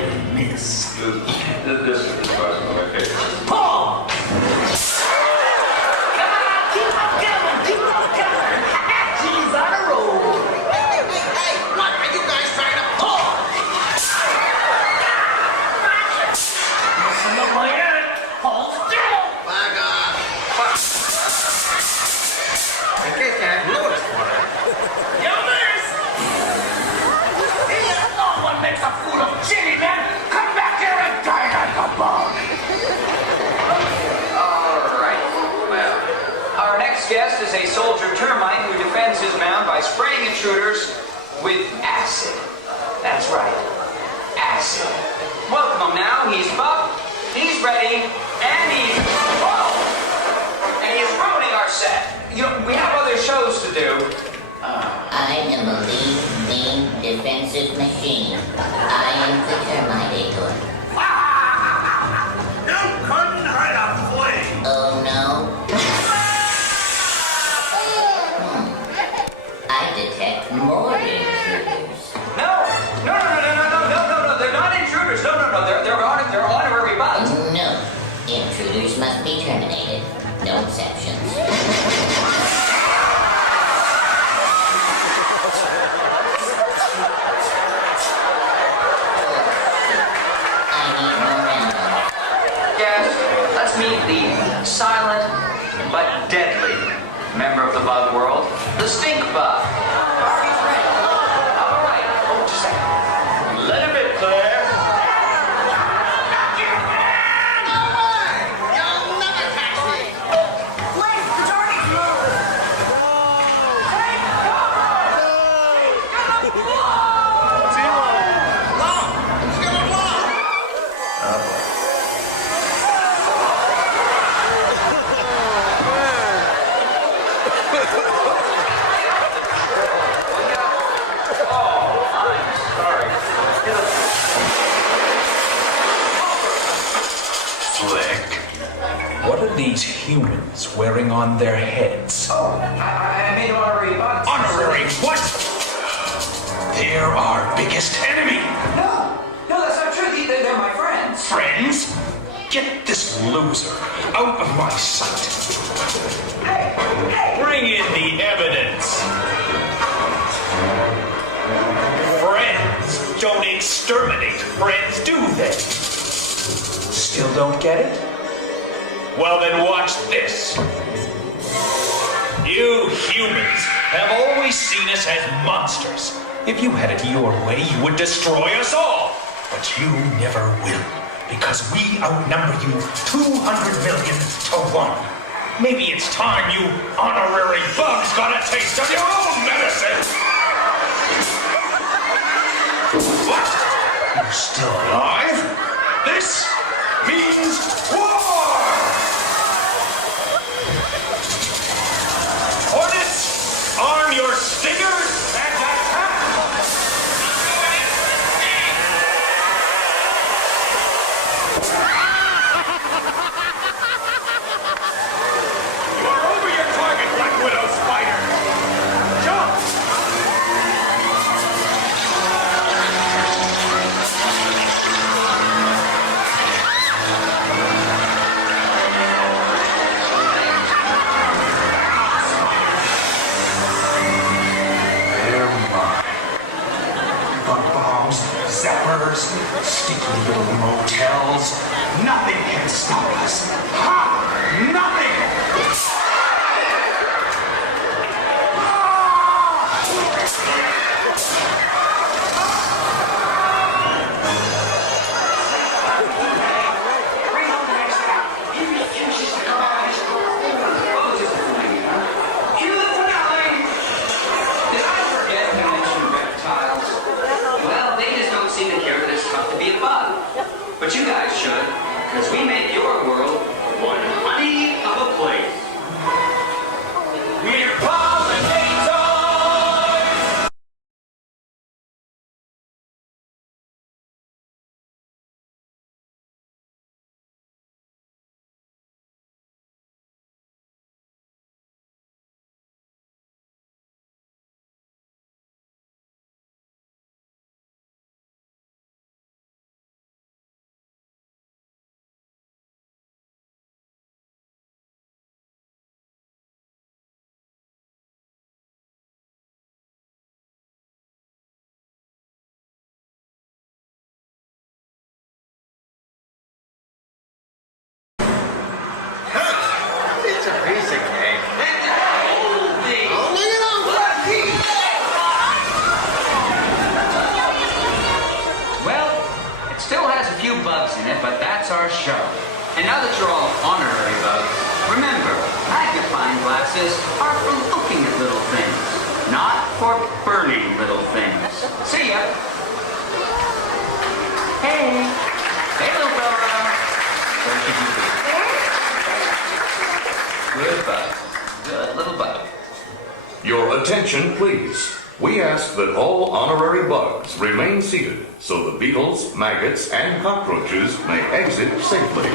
with acid. That's right, acid. Welcome him now. He's buff, he's ready, and he's... Whoa! And he's ruining our set. You know, we have other shows to do. I am a lean defensive machine. I am the Terminator. You couldn't hurt a flea. Oh no? I detect more intruders. No, they're not intruders. No, they're honorary bugs. No, intruders must be terminated. No exceptions. Yes, let's meet the silent but deadly member of the bug world, the stink bug. All right, hold just a second. Let him in, Claire. What are these humans wearing on their heads? Oh, I made honorary bugs. Honorary what? They're our biggest enemy. No, that's not true. They're my friends. Friends? Get this loser out of my sight. Hey. Bring in the evidence. Friends don't exterminate friends, do they? Still don't get it? Well, then watch this. You humans have always seen us as monsters. If you had it your way, you would destroy us all. But you never will, because we outnumber you 200 million to 1. Maybe it's time you honorary bugs got a taste of your own medicine. What? You're still alive? This means war! Hornets, arm your stingers and attack! You are over your target, Black Widow Spider! Jump! Zappers, sticky little motels. Nothing can stop us. Ha! Nothing! But you guys should, because we make your world one honey of a place. We're pollinators! Bugs in it, but that's our show. And now that you're all honorary bugs, remember, magnifying glasses are for looking at little things, not for burning little things. See ya. Hey. Hey, little fella. Where should you be? Good bug. Good little bug. Your attention, please. We ask that all honorary bugs remain seated so the beetles, maggots, and cockroaches may exit safely.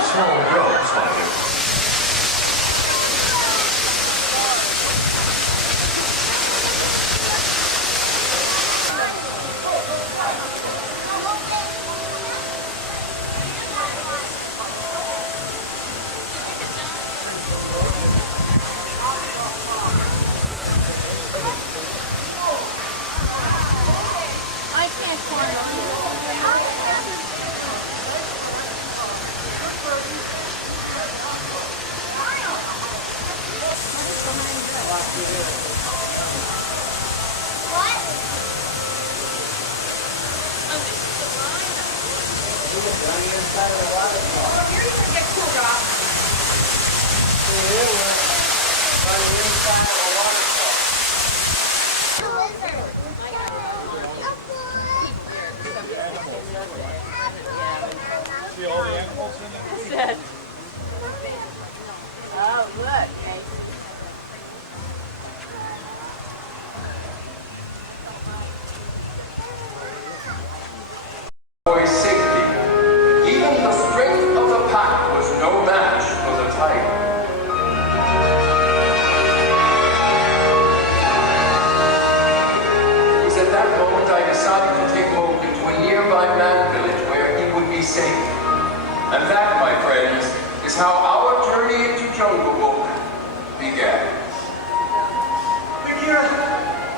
Small grubs like this. See all the animals in it? Oh, look. For his safety, even the strength of the pack was no match for the tiger. It was at that moment I decided to take him over to a nearby man village where he would be safe. And that, my friends, is how our journey into Jungle Book began. Bagheera,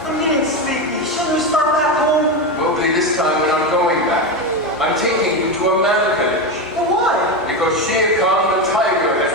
I'm getting sleepy. Shouldn't we start back home? Will be this time when I'm going back. I'm taking you to a man village. Well, why? Because Shere Khan the tiger has...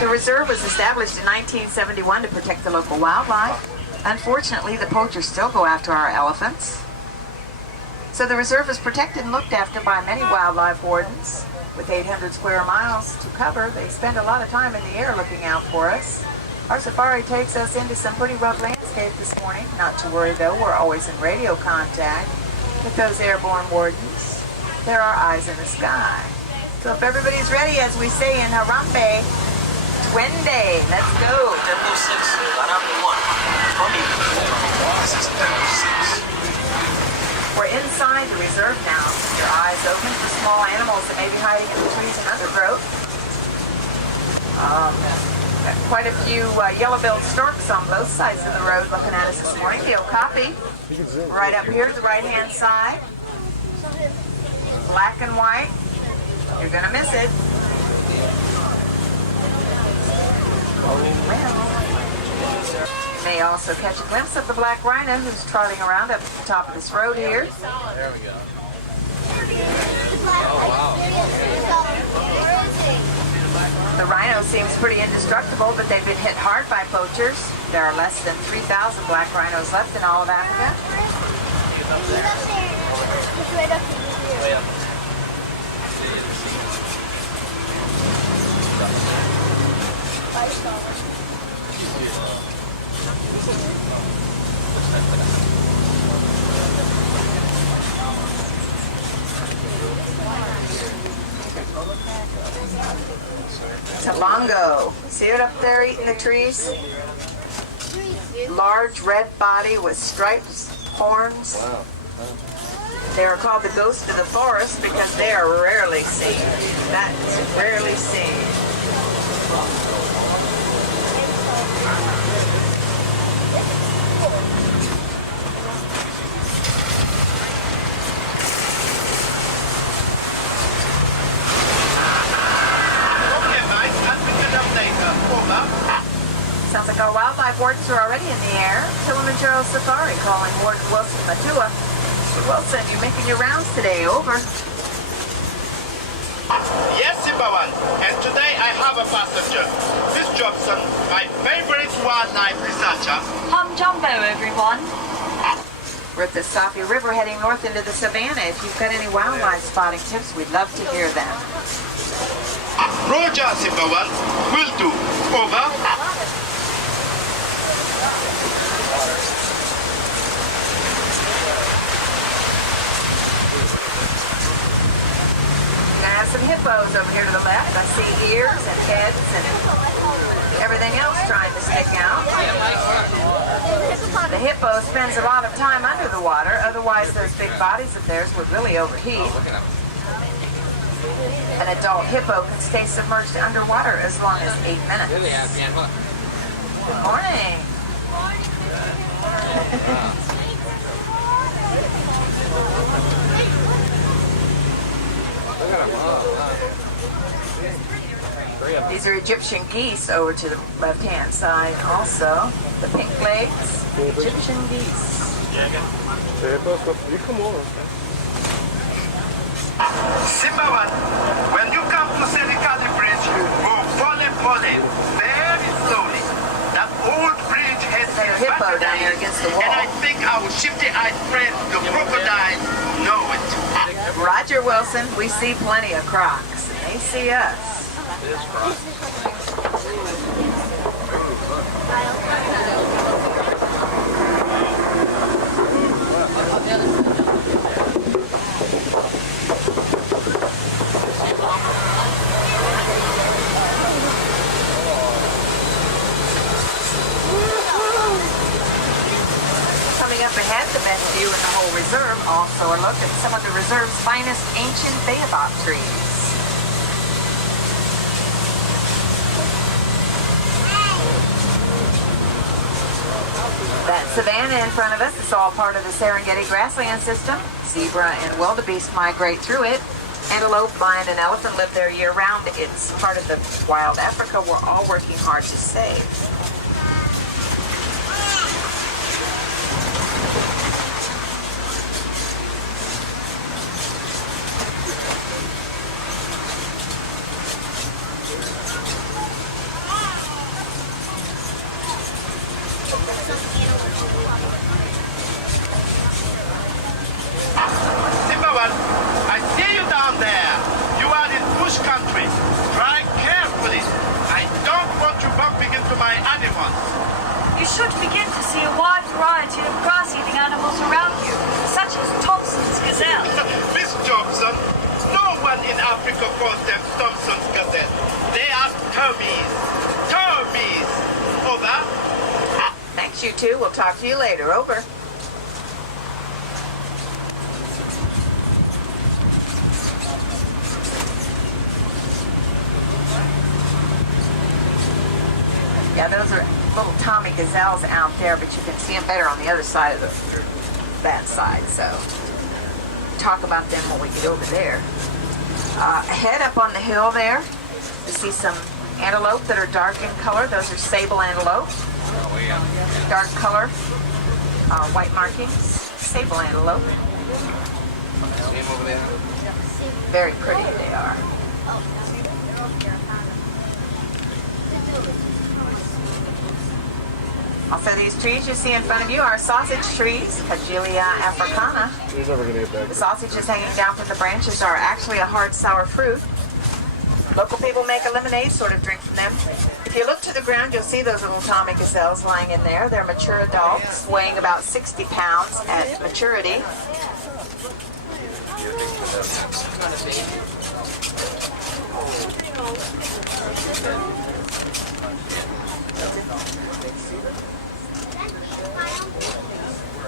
The reserve was established in 1971 to protect the local wildlife. Unfortunately, the poachers still go after our elephants. So the reserve is protected and looked after by many wildlife wardens. With 800 square miles to cover, they spend a lot of time in the air looking out for us. Our safari takes us into some pretty rough landscape this morning. Not to worry though, we're always in radio contact with those airborne wardens. They're our eyes in the sky. So if everybody's ready, as we say in Harambe, Twende, let's go. Tempo 6, Harambe 1. This is Tempo 6. We're inside the reserve now. Your eyes open for small animals that may be hiding in the trees and undergrowth. Got quite a few yellow-billed storks on both sides of the road looking at us this morning. The okapi, right up here to the right-hand side. Black and white. You're gonna miss it. You may also catch a glimpse of the black rhino who's trotting around up at the top of this road here. There we go. The rhino seems pretty indestructible, but they've been hit hard by poachers. There are less than 3,000 black rhinos left in all of Africa. Talongo. See it up there eating the trees? Large red body with stripes, horns. They are called the ghost of the forest because they are rarely seen. That is rarely seen. Sounds like our wildlife wardens are already in the air. Kilimanjaro Safari calling Warden Wilson Matua. Mr. Wilson, you're making your rounds today. Over. Yes, Simbawan. And today I have a passenger. Miss Jobson, my favorite wildlife researcher. Hum Jumbo, everyone. We're at the Safi River heading north into the savannah. If you've got any wildlife spotting tips, we'd love to hear them. Roger, Simbawan. Will do. Over. I have some hippos over here to the left. I see ears and heads and everything else trying to stick out. The hippo spends a lot of time under the water, otherwise those big bodies of theirs would really overheat. An adult hippo can stay submerged underwater as long as 8 minutes. Good morning. These are Egyptian geese over to the left-hand side also. The pink legs, Egyptian geese. Simbawan, when you come to Serikali Bridge, go pole very slowly. That old bridge has been hippo down here against the wall. And I think our shifty-eyed friend, the crocodile, know it. Roger Wilson, we see plenty of crocs, and they see us. Coming up ahead, the best view in the whole reserve, also a look at some of the reserve's finest ancient baobab trees. That savanna in front of us is all part of the Serengeti grassland system. Zebra and wildebeest migrate through it. Antelope, lion, and elephant live there year-round. It's part of the wild Africa we're all working hard to save. Simbawan, I see you down there. You are in bush country. Drive carefully. I don't want you bumping into my animals. You should begin to see a wide variety of grass-eating animals around you, such as Thompson's gazelle. Miss Johnson, no one in Africa calls them Thompson's gazelle. They are termies. Termies. Over. Thanks, you two. We'll talk to you later. Over. Yeah, those are little Tommy gazelles out there, but you can see them better on the other side of that side. So talk about them when we get over there. Ahead up on the hill there, you see some antelope that are dark in color. Those are sable antelope. Dark color, white markings, sable antelope. Very pretty they are. Also, these trees you see in front of you are sausage trees, Cagelia africana. He's never gonna get back. The sausages hanging down from the branches are actually a hard sour fruit. Local people make a lemonade sort of drink from them. If you look to the ground, you'll see those little Tommy gazelles lying in there. They're mature adults, weighing about 60 pounds at maturity.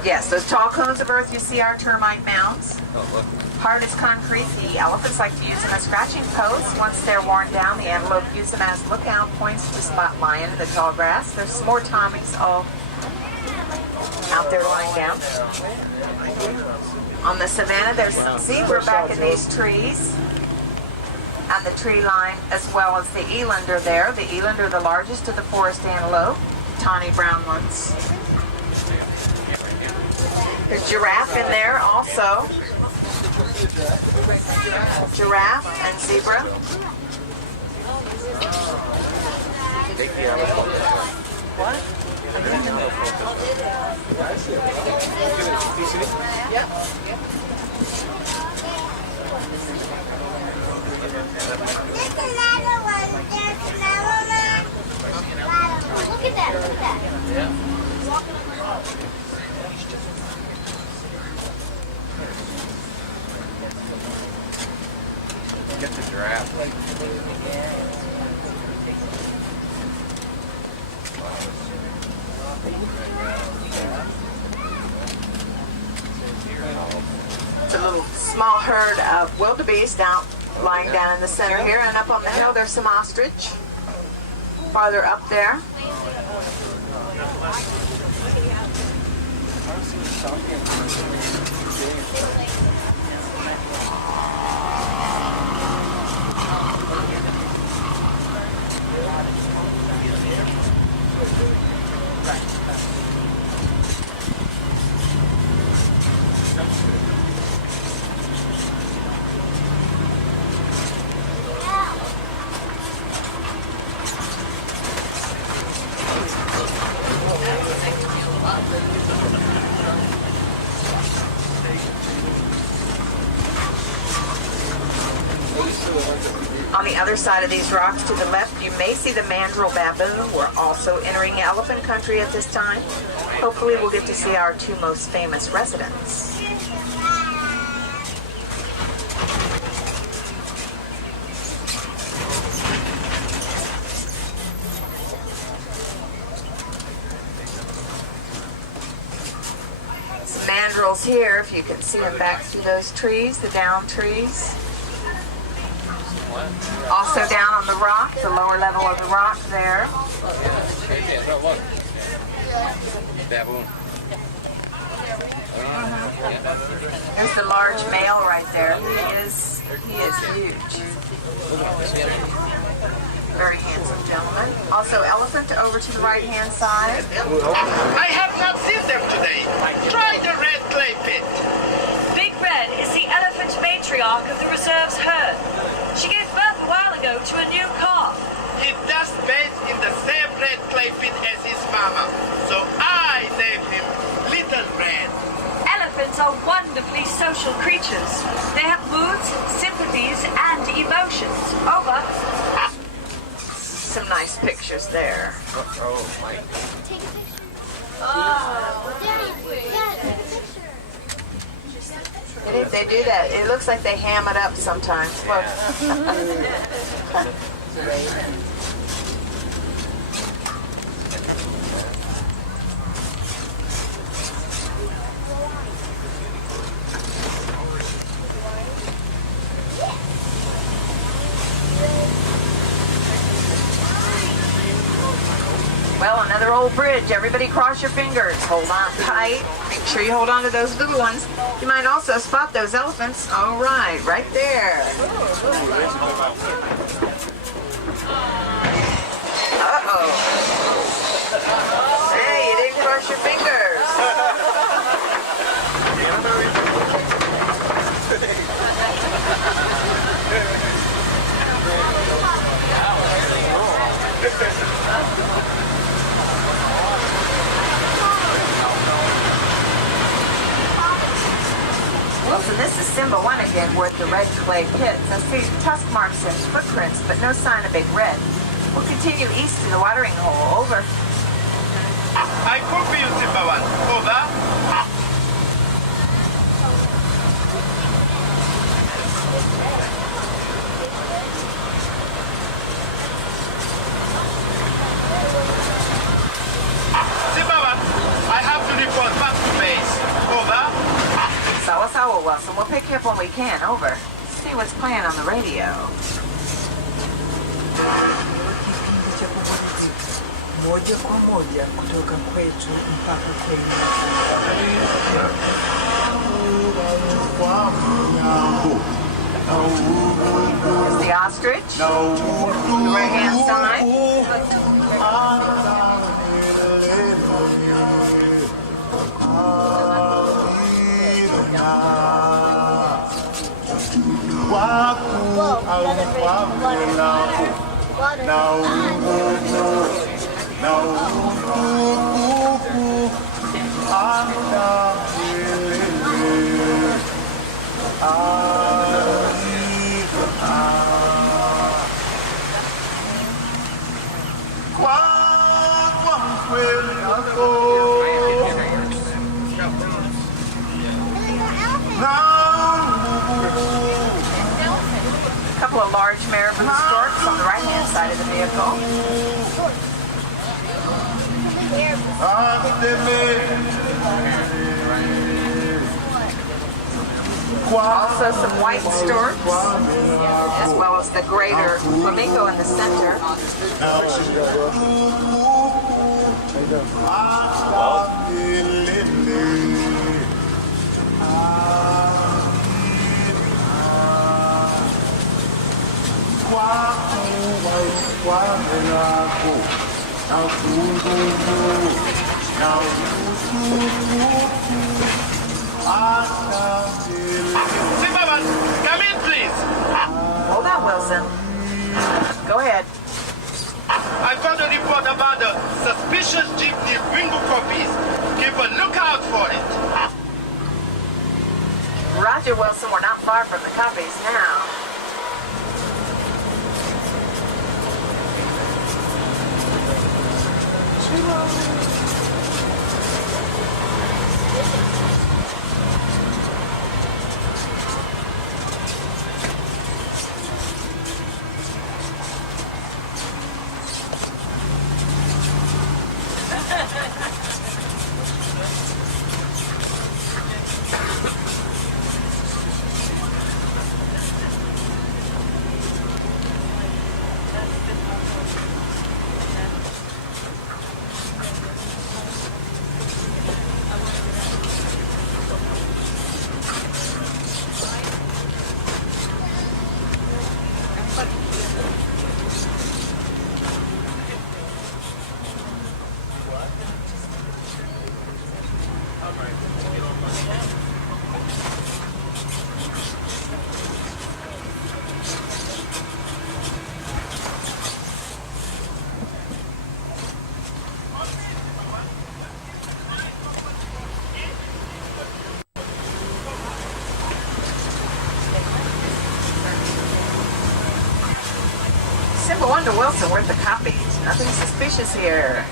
Yes, those tall cones of earth you see are termite mounds. Hard as concrete, the elephants like to use them as scratching posts. Once they're worn down, the antelope use them as lookout points to spot lion in the tall grass. There's some more Tommies all out there lying down. On the savanna, there's some zebra back in these trees. And the tree line, as well as the eland are there. The eland are the largest of the forest antelope, tawny brown ones. There's giraffe in there also. Giraffe and zebra. What? Yep. There's another one. There's another one. Look at that. Look at that. Yeah. Get the giraffe. It's a little small herd of wildebeest lying down in the center here, and up on the hill there's some ostrich. Farther up there. On the other side of these rocks to the left, you may see the mandrill baboon. We're also entering elephant country at this time. Hopefully we'll get to see our two most famous residents. Some mandrills here, if you can see them back through those trees, the down trees. Also down on the rock, the lower level of the rock there. Baboon. There's the large male right there. He is huge. Very handsome gentleman. Also elephant over to the right hand side. I have not seen them today. Try the red clay pit. Big Red is the elephant matriarch of the reserve's herd. She gave birth a while ago to a new calf. He does bathe in the same red clay pit as his mama, so I named him Little Red. Elephants are wonderfully social creatures. They have moods, sympathies, and emotions. Over. Some nice pictures there. Oh, my. Take a picture. Oh. Daddy, take a picture. They do that. It looks like they ham it up sometimes. Look. Well, another old bridge. Everybody cross your fingers. Hold on tight. Make sure you hold on to those little ones. You might also spot those elephants. All right there. Uh-oh. Hey, you didn't cross your fingers. Well, so this is Simba 1 again, with the red clay pits. I see tusk marks and footprints, but no sign of Big Red. We'll continue east to the watering hole. Over. I copy you, Simba 1. Over. Simba 1, I have to report back to base. Over. Sawa, Wilson. We'll pick you up when we can. Over. See what's playing on the radio. Moja kwa moja kutoka kwetu mpaka kwenye Here's the ostrich. The right hand side. A couple of large marabou storks on the right-hand side of the vehicle. Also some white storks, as well as the greater flamingo in the center. Simba 1, come in, please. Hold on, Wilson. Go ahead. I got a report about the suspicious jeepney bingo copies. Keep a lookout for it. Roger, Wilson. We're not far from the copies now. Simba 1 to Wilson, where's the copies? Nothing suspicious here.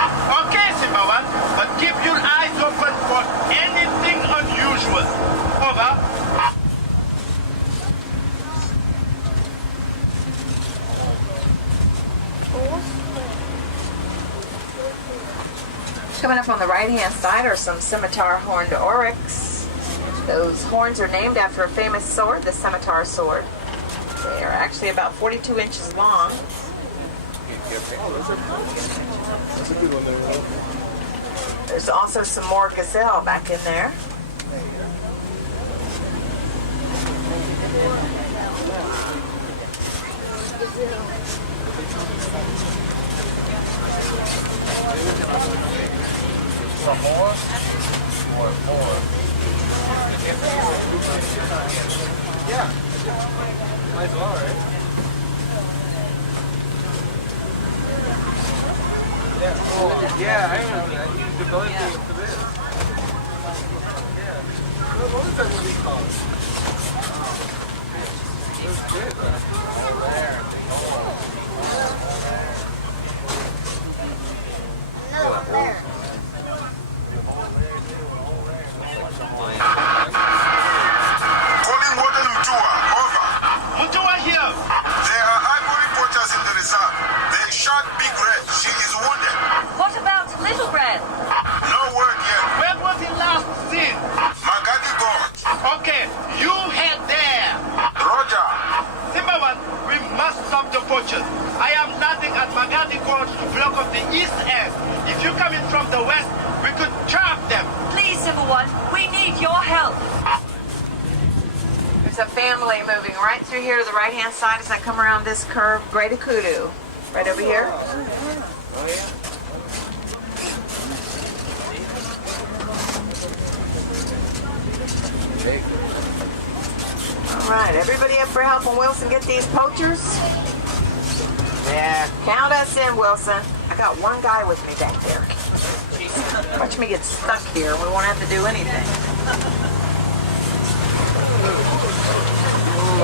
Okay, Simba 1, but keep your eyes open for anything unusual. Over. Coming up on the right-hand side are some scimitar horned oryx. Those horns are named after a famous sword, the scimitar sword. They are actually about 42 inches long. There's also some more gazelle back in there. Some more? More. Yeah. Might as well, right? Yeah, cool. Yeah, I remember that. You devoted to this. Yeah. What was that movie called? Calling Warden Mutua, over. Mutua here. There are ivory porters in the reserve. They shot Big Red. She is wounded. What about Little Red? No word yet. When was he last seen? Magadi Gorge. Okay, you head there. Roger. Zimmerman, we must stop the poachers. I am landing at Magadi Gorge to block off the east end. If you come in from the west, we could trap them. Please, Symbol 1, we need your help. There's a family moving right through here to the right-hand side as I come around this curve. Great Kudu. Right over here. All right, everybody up for helping Wilson get these poachers? Yeah. Count us in, Wilson. I got one guy with me back there. Watch me get stuck here. We won't have to do anything.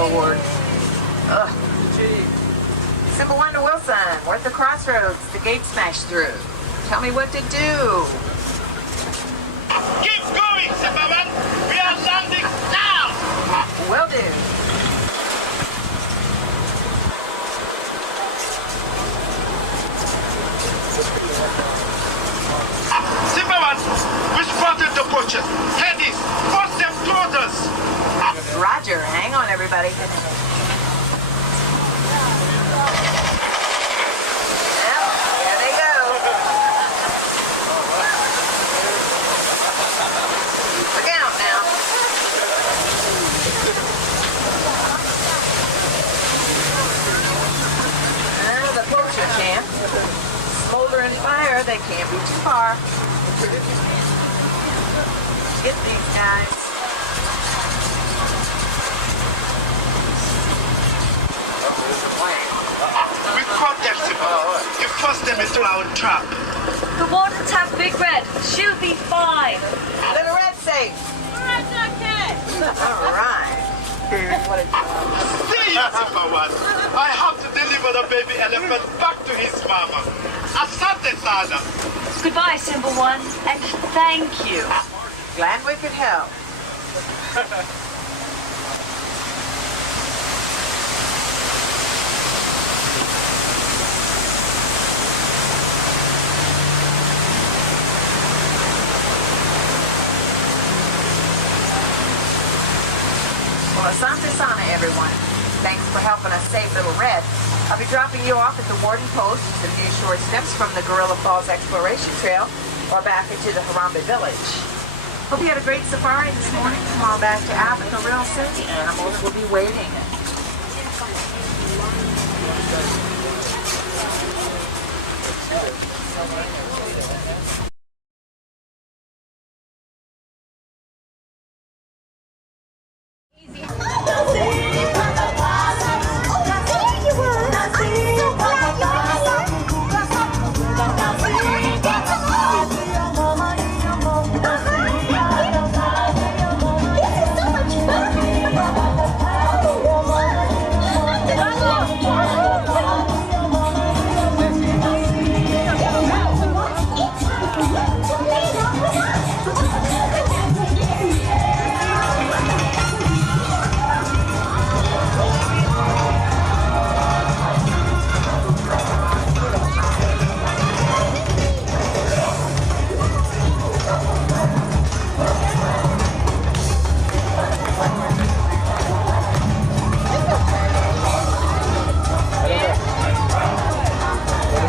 Oh, Lord. Ugh. Symbol 1 to Wilson. We're at the crossroads. The gate smashed through. Tell me what to do. Keep going, Zimmerman. We are landing now. Will do. Zimmerman, we spotted the poachers. Head east. Force them toward us. Roger. Hang on, everybody. Yep, there they go. Look out now. The poacher camp. Smoldering fire, they can't be too far. Get these guys. We caught them, Zimmerman. You forced them into our trap. The wardens have Big Red. She'll be fine. Little Red safe. Red's okay. All right. What a See you, Zimmerman. I have to deliver the baby elephant back to his mama. Asante sana. Goodbye, Symbol 1, and thank you. Glad we could help. Well, asante sana, everyone. Thanks for helping us save Little Red. I'll be dropping you off at the Warden Post, a few short steps from the Gorilla Falls Exploration Trail, or back into the Harambe Village. Hope you had a great safari this morning. Come on back to Africa real soon. The animals will be waiting.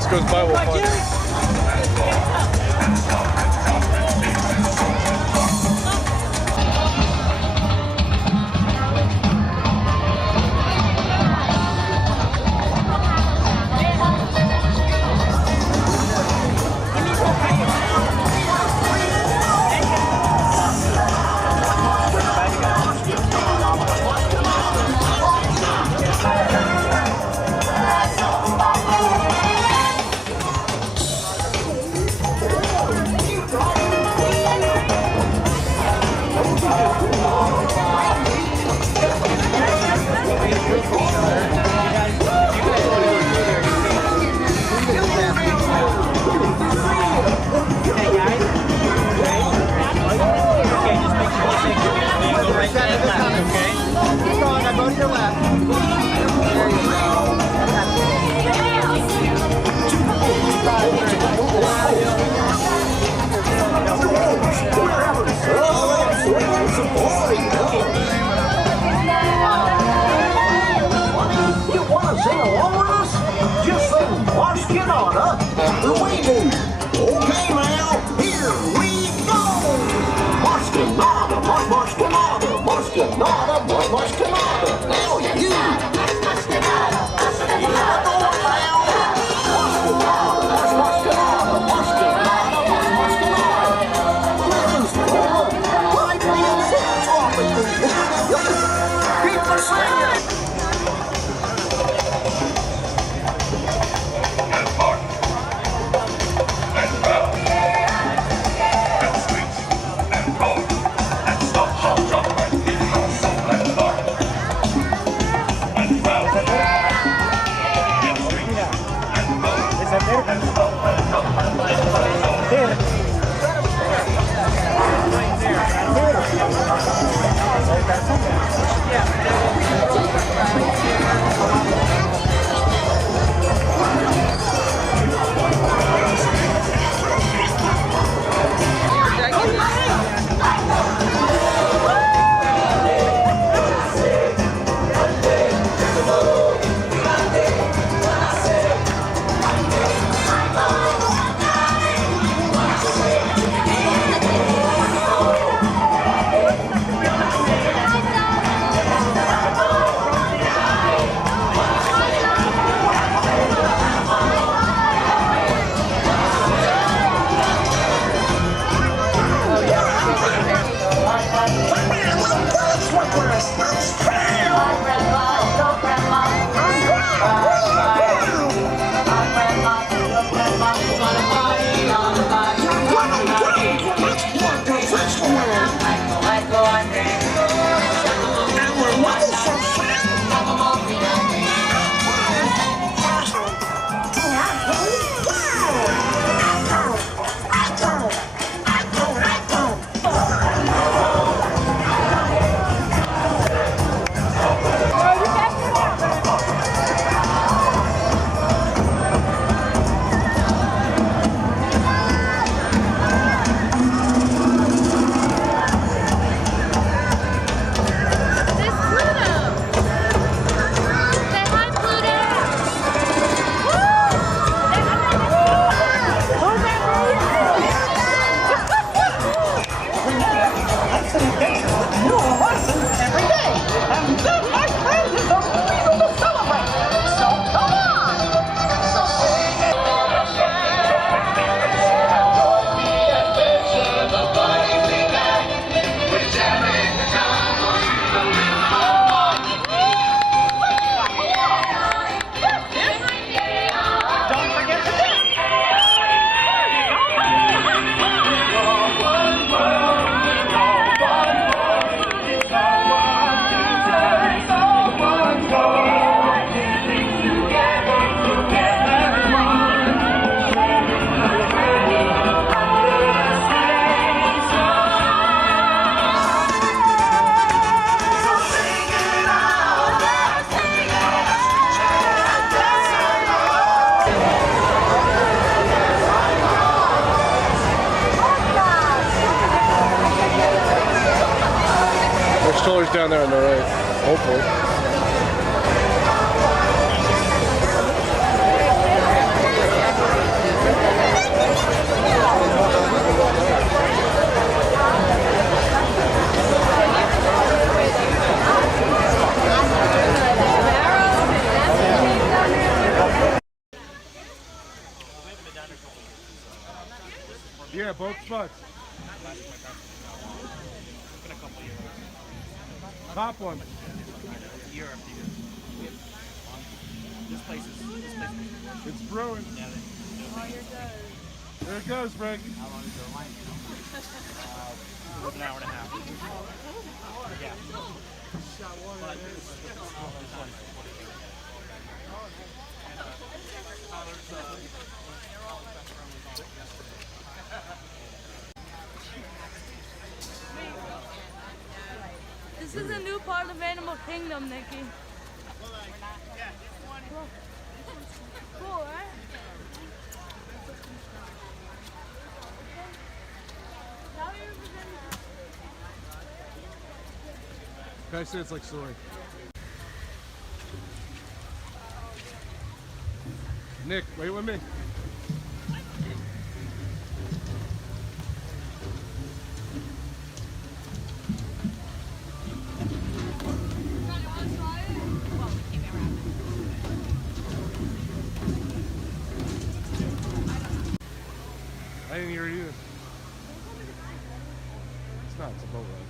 Goes by, we'll find it. Walrus? Just say Marsh Canada after we do. Okay, now, here we go. Marsh Canada, Marsh Canada, Marsh Canada, Marsh Canada. Now you. Marsh Canada, Marsh Canada. Strollers down there on the right, hopefully. Yeah, both spots. Top one. Europe. This place is. It's brewing. There it goes, Frankie. How long is the line? An hour and a half. Yeah. This is a new part of Animal Kingdom, Nikki. Cool, right? Can I say it's like soy? Nick, wait with me. I didn't hear it either. It's not, it's a boat ride.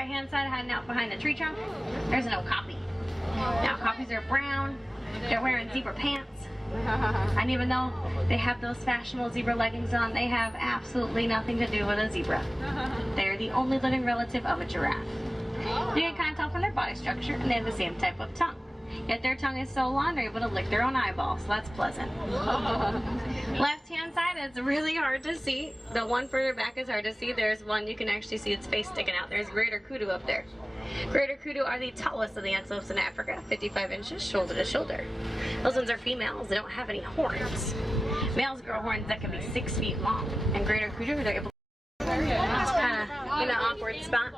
right-hand side, hiding out behind the tree trunk, there's an okapi. Now, okapis are brown. They're wearing zebra pants. And even though they have those fashionable zebra leggings on, they have absolutely nothing to do with a zebra. They are the only living relative of a giraffe. You can kind of tell from their body structure, and they have the same type of tongue. Yet their tongue is so long they're able to lick their own eyeballs, so that's pleasant. Left-hand side is really hard to see. The one further back is hard to see. There's one you can actually see its face sticking out. There's greater kudu up there. Greater kudu are the tallest of the antelopes in Africa, 55 inches shoulder to shoulder. Those ones are females. They don't have any horns. Males grow horns that can be 6 feet long, and greater kudu, they're able to kind of in an awkward spot.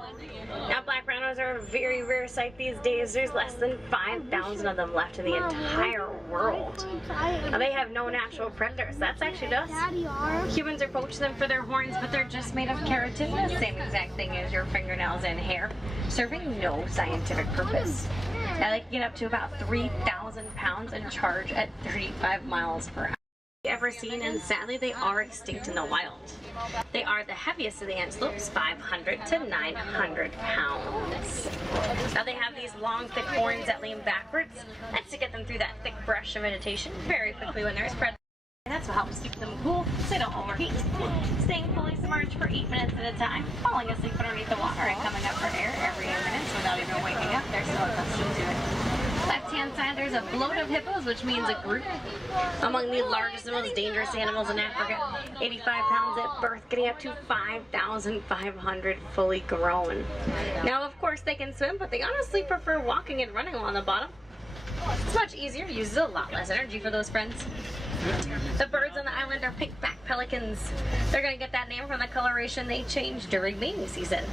Now, black rhinos are a very rare sight these days. There's less than 5,000 of them left in the entire world. Now, they have no natural predators. That's actually us. Humans are poaching them for their horns, but they're just made of keratin, the same exact thing as your fingernails and hair, serving no scientific purpose. Now, they can get up to about 3,000 pounds and charge at 35 miles per hour. Ever seen, and sadly they are extinct in the wild. They are the heaviest of the antelopes, 500 to 900 pounds. Now they have these long thick horns that lean backwards. That's to get them through that thick brush of vegetation very quickly when there's predators. That's what helps keep them cool so they don't overheat. Staying fully submerged for 8 minutes at a time, falling asleep underneath the water and coming up for air every 8 minutes without even waking up. They're so accustomed to it. Left-hand side, there's a bloat of hippos, which means a group. Among the largest and most dangerous animals in Africa, 85 pounds at birth, getting up to 5,500 fully grown. Now, of course, they can swim, but they honestly prefer walking and running along the bottom. It's much easier, uses a lot less energy for those friends. The birds on the island are pink-backed pelicans. They're going to get that name from the coloration they change during mating season.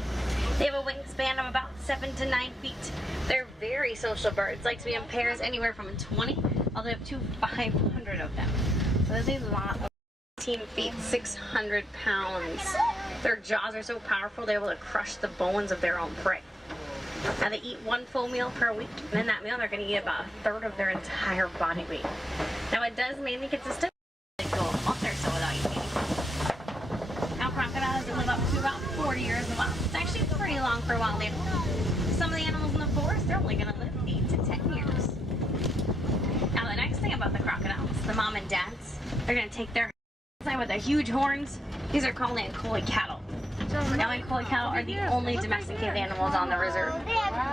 They have a wingspan of about 7 to 9 feet. They're very social birds, like to be in pairs anywhere from 20 all the way up to 500 of them. So there's a lot of 18 feet, 600 pounds. Their jaws are so powerful they're able to crush the bones of their own prey. Now they eat 1 full meal per week, and in that meal they're going to eat about 1/3 of their entire body weight. Now it does mainly consist of they go a month or so without eating anything. Now crocodiles live up to about 40 years in the wild. It's actually pretty long for a wild animal. Some of the animals in the forest, they're only going to live 8 to 10 years. Now the next thing about the crocodiles, the mom and dads, they're going to take their with the huge horns. These are called Ankole cattle. Now Ankole cattle are the only domesticated animals on the reserve.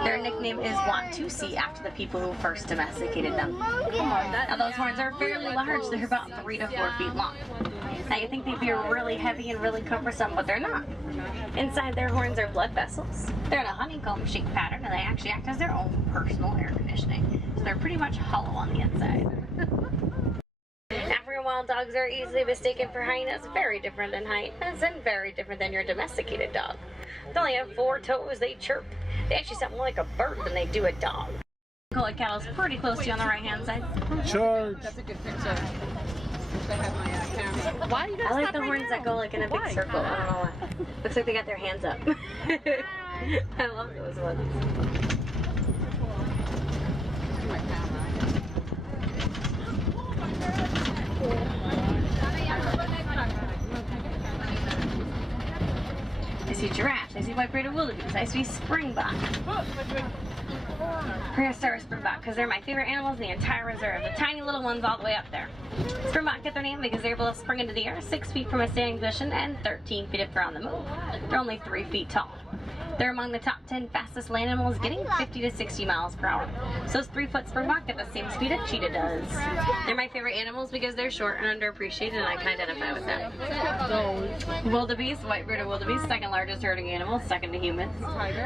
Their nickname is Watusi after the people who first domesticated them. Now those horns are fairly large. They're about 3 to 4 feet long. Now you think they'd be really heavy and really cumbersome, but they're not. Inside their horns are blood vessels. They're in a honeycomb-shaped pattern, and they actually act as their own personal air conditioning. So they're pretty much hollow on the inside. African wild dogs are easily mistaken for hyenas, very different than hyenas, and very different than your domesticated dog. They only have 4 toes, they chirp. They actually sound more like a bird than they do a dog. Ankole cattle is pretty close to you on the right-hand side. Charge! That's a good picture. Why do you guys I like stop the right horns now? that go like in a big Why? circle. I don't know why. Looks like they got their hands up. I love those ones. I see giraffes, I see white-bearded wildebeest, I see springbok. Prehistoric springbok, because they're my favorite animals in the entire reserve. The tiny little ones all the way up there. Springbok get their name because they're able to spring into the air 6 feet from a standing position and 13 feet if they're on the move. They're only 3 feet tall. They're among the top 10 fastest land animals, getting 50 to 60 miles per hour. So those 3-foot springbok get the same speed a cheetah does. They're my favorite animals because they're short and underappreciated, and I can identify with them. Wildebeest, white-bearded wildebeest, second largest herding animal, second to humans,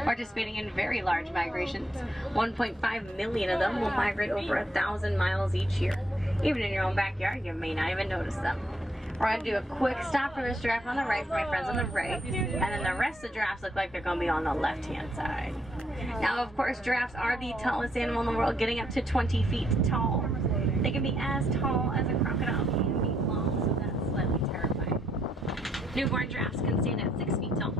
participating in very large migrations. 1.5 million of them will migrate over 1,000 miles each year. Even in your own backyard, you may not even notice them. We're going to do a quick stop for this giraffe on the right for my friends on the right, and then the rest of the giraffes look like they're going to be on the left-hand side. Now, of course, giraffes are the tallest animal in the world, getting up to 20 feet tall. They can be as tall as a crocodile can be long, so that's slightly terrifying. Newborn giraffes can stand at 6 feet tall.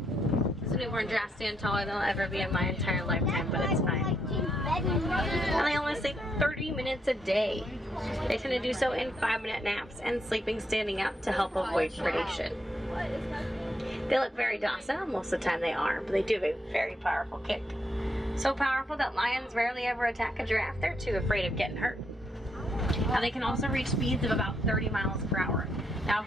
So newborn giraffes stand taller than I'll ever be in my entire lifetime, but it's fine. And they only sleep 30 minutes a day. They tend to do so in 5-minute naps and sleeping standing up to help avoid predation. They look very docile. Most of the time they are, but they do have a very powerful kick. So powerful that lions rarely ever attack a giraffe. They're too afraid of getting hurt. Now they can also reach speeds of about 30 miles per hour. Now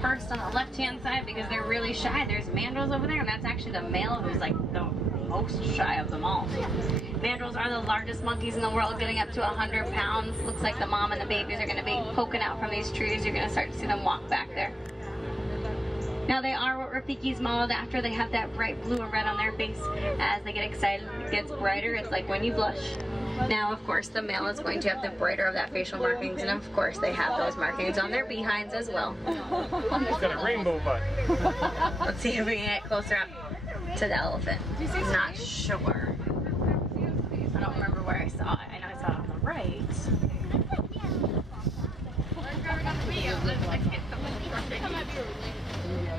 first on the left-hand side, because they're really shy, there's mandrills over there, and that's actually the male who's like the most shy of them all. Mandrills are the largest monkeys in the world, getting up to 100 pounds. Looks like the mom and the babies are going to be poking out from these trees. You're going to start to see them walk back there. Now they are what Rafiki's modeled after. They have that bright blue and red on their face. As they get excited, it gets brighter. It's like when you blush. Now, of course, the male is going to have the brighter of that facial markings, and of course, they have those markings on their behinds as well. It's got a rainbow butt. Let's see if we can get closer up to the elephant. I'm not sure. I don't remember where I saw it. I know I saw it on the right.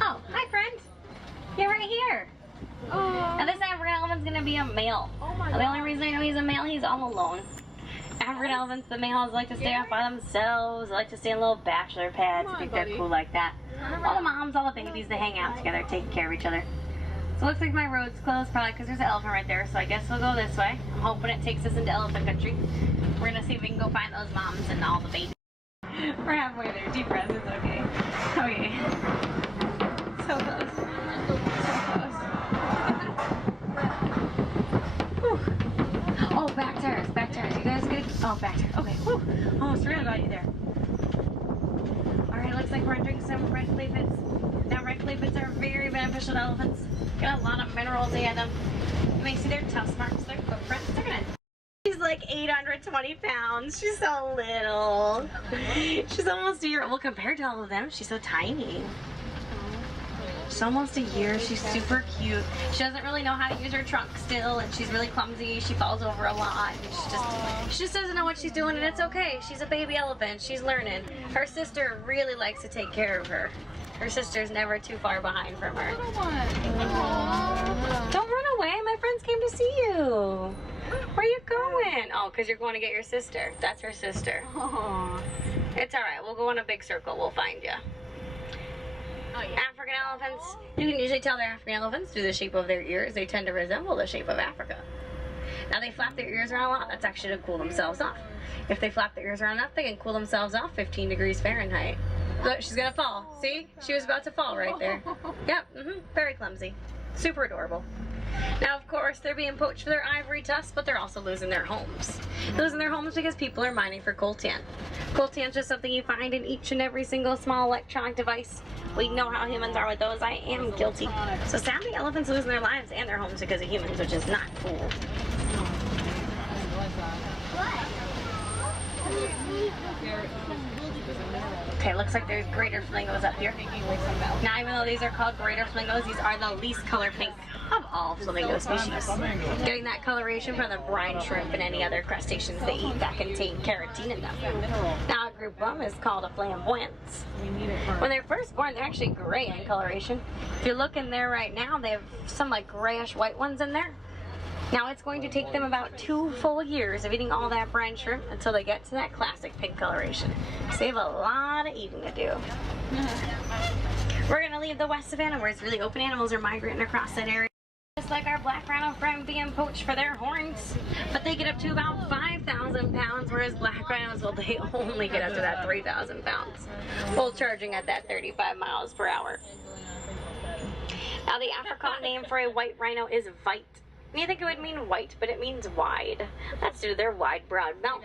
Oh, hi, friend. You're right here. Now this African elephant's gonna be a male. The only reason I know he's a male, he's all alone. African elephants, the males like to stay off by themselves. They like to stay in little bachelor pads. I think they're cool like that. All the moms, all the babies, they hang out together, taking care of each other. So it looks like my road's closed, probably because there's an elephant right there. So I guess we'll go this way. I'm hoping it takes us into elephant country. We're gonna see if we can go find those moms and all the babies. We're halfway there. Deep breath. It's okay. Okay. So close. Oh, back tires, back tires. You guys good? Oh, back tires. Okay, whew. Almost forgot about you there. Alright, looks like we're entering some red clay pits. Now, red clay pits are very beneficial to elephants. Got a lot of minerals in them. You may see their tusk marks, their footprints. They're gonna... She's like 820 pounds. She's so little. She's almost a year old compared to all of them. She's so tiny. She's almost a year. She's super cute. She doesn't really know how to use her trunk still, and she's really clumsy. She falls over a lot. And she just doesn't know what she's doing, and it's okay. She's a baby elephant. She's learning. Her sister really likes to take care of her. Her sister's never too far behind from her. Don't run away. My friends came to see you. Where are you going? Oh, because you're going to get your sister. That's her sister. It's all right. We'll go in a big circle. We'll find you. Oh, yeah. African elephants, you can usually tell they're African elephants through the shape of their ears. They tend to resemble the shape of Africa. Now they flap their ears around a lot. That's actually to cool themselves off. If they flap their ears around enough, they can cool themselves off 15 degrees Fahrenheit. Look, she's gonna fall. See? She was about to fall right there. Yep, very clumsy. Super adorable. Now, of course, they're being poached for their ivory tusks, but they're also losing their homes. They're losing their homes because people are mining for coltan. Coltan's just something you find in each and every single small electronic device. We know how humans are with those. I am guilty. So sadly, elephants are losing their lives and their homes because of humans, which is not cool. Okay, looks like there's greater flamingos up here. Now, even though these are called greater flamingos, these are the least color pink of all flamingo species. Getting that coloration from the brine shrimp and any other crustaceans they eat that contain keratin in them. Now, a group of them is called a flamboyance. When they're first born, they're actually gray in coloration. If you look in there right now, they have some like grayish white ones in there. Now it's going to take them about 2 full years of eating all that brine shrimp until they get to that classic pink coloration. So they have a lot of eating to do. We're going to leave the West Savannah where it's really open. Animals are migrating across that area. Just like our black rhino friend being poached for their horns. But they get up to about 5,000 pounds, whereas black rhinos, well, they only get up to that 3,000 pounds. Full charging at that 35 miles per hour. Now the Afrikaans name for a white rhino is vite. You think it would mean white, but it means wide. That's due to their wide, broad mouth.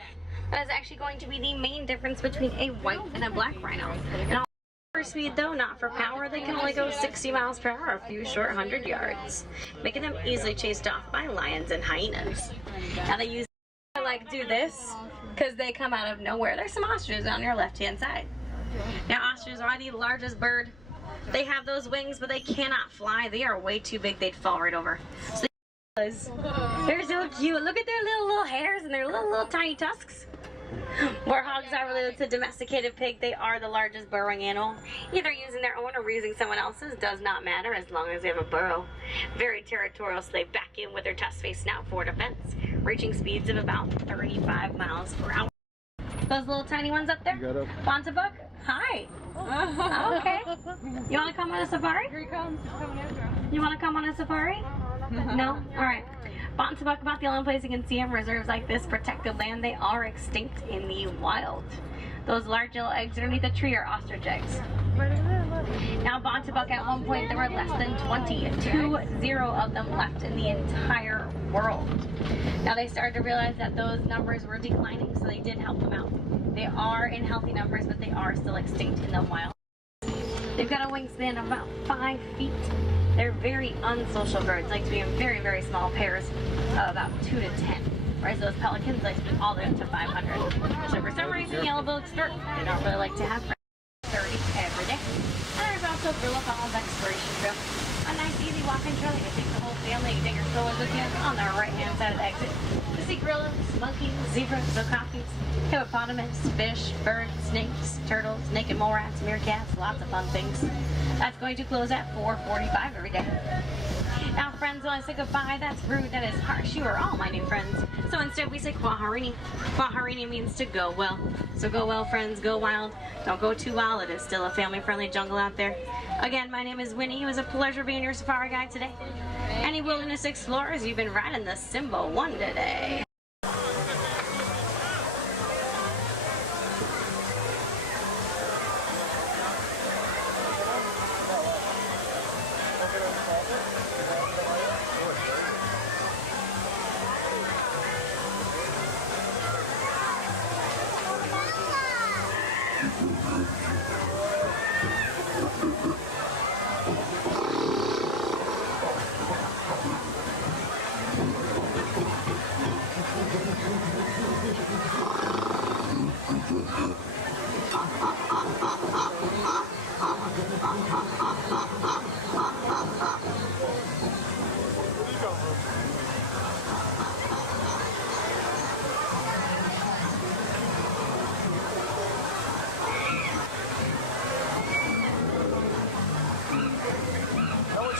That is actually going to be the main difference between a white and a black rhino. And all for speed, though, not for power, they can only go 60 miles per hour, a few short 100 yards, making them easily chased off by lions and hyenas. Now they use like do this because they come out of nowhere. There's some ostriches on your left-hand side. Now ostriches are the largest bird. They have those wings, but they cannot fly. They are way too big. They'd fall right over. So they're so cute. Look at their little hairs and their little tiny tusks. Warhogs are related to domesticated pig. They are the largest burrowing animal. Either using their own or using someone else's does not matter as long as they have a burrow. Very territorial, so they back in with their tusk facing out for defense, reaching speeds of about 35 miles per hour. Those little tiny ones up there? Bontabook? Hi. Okay. You want to come on a safari? Here he comes. He's coming after us. You want to come on a safari? No? Alright. Bontabook, about the only place you can see them. Reserves like this, protected land, they are extinct in the wild. Those large yellow eggs underneath the tree are ostrich eggs. Now, Bontabook, at one point, there were less than 20 of them left in the entire world. Now, they started to realize that those numbers were declining, so they did help them out. They are in healthy numbers, but they are still extinct in the wild. They've got a wingspan of about 5 feet. They're very unsocial birds, like to be in very, very small pairs of about 2 to 10. Whereas those pelicans like to be all the way up to 500. So for some reason, yellow-billed skirt, they don't really like to have 30 every day. And there's also Gorilla Falls Exploration Trail. A nice easy walking trail. You can take the whole family, you can take your strollers with you on the right-hand side of the exit. You see gorillas, monkeys, zebras, okapis, hippopotamus, fish, birds, snakes, turtles, naked mole rats, meerkats, lots of fun things. That's going to close at 4:45 every day. Now, friends, when I say goodbye, that's rude, that is harsh. You are all my new friends. So instead, we say Kwaharini. Kwaharini means to go well. So go well, friends. Go wild. Don't go too wild. It is still a family-friendly jungle out there. Again, my name is Winnie. It was a pleasure being your safari guide today. Any wilderness explorers, you've been riding the Simba 1 today.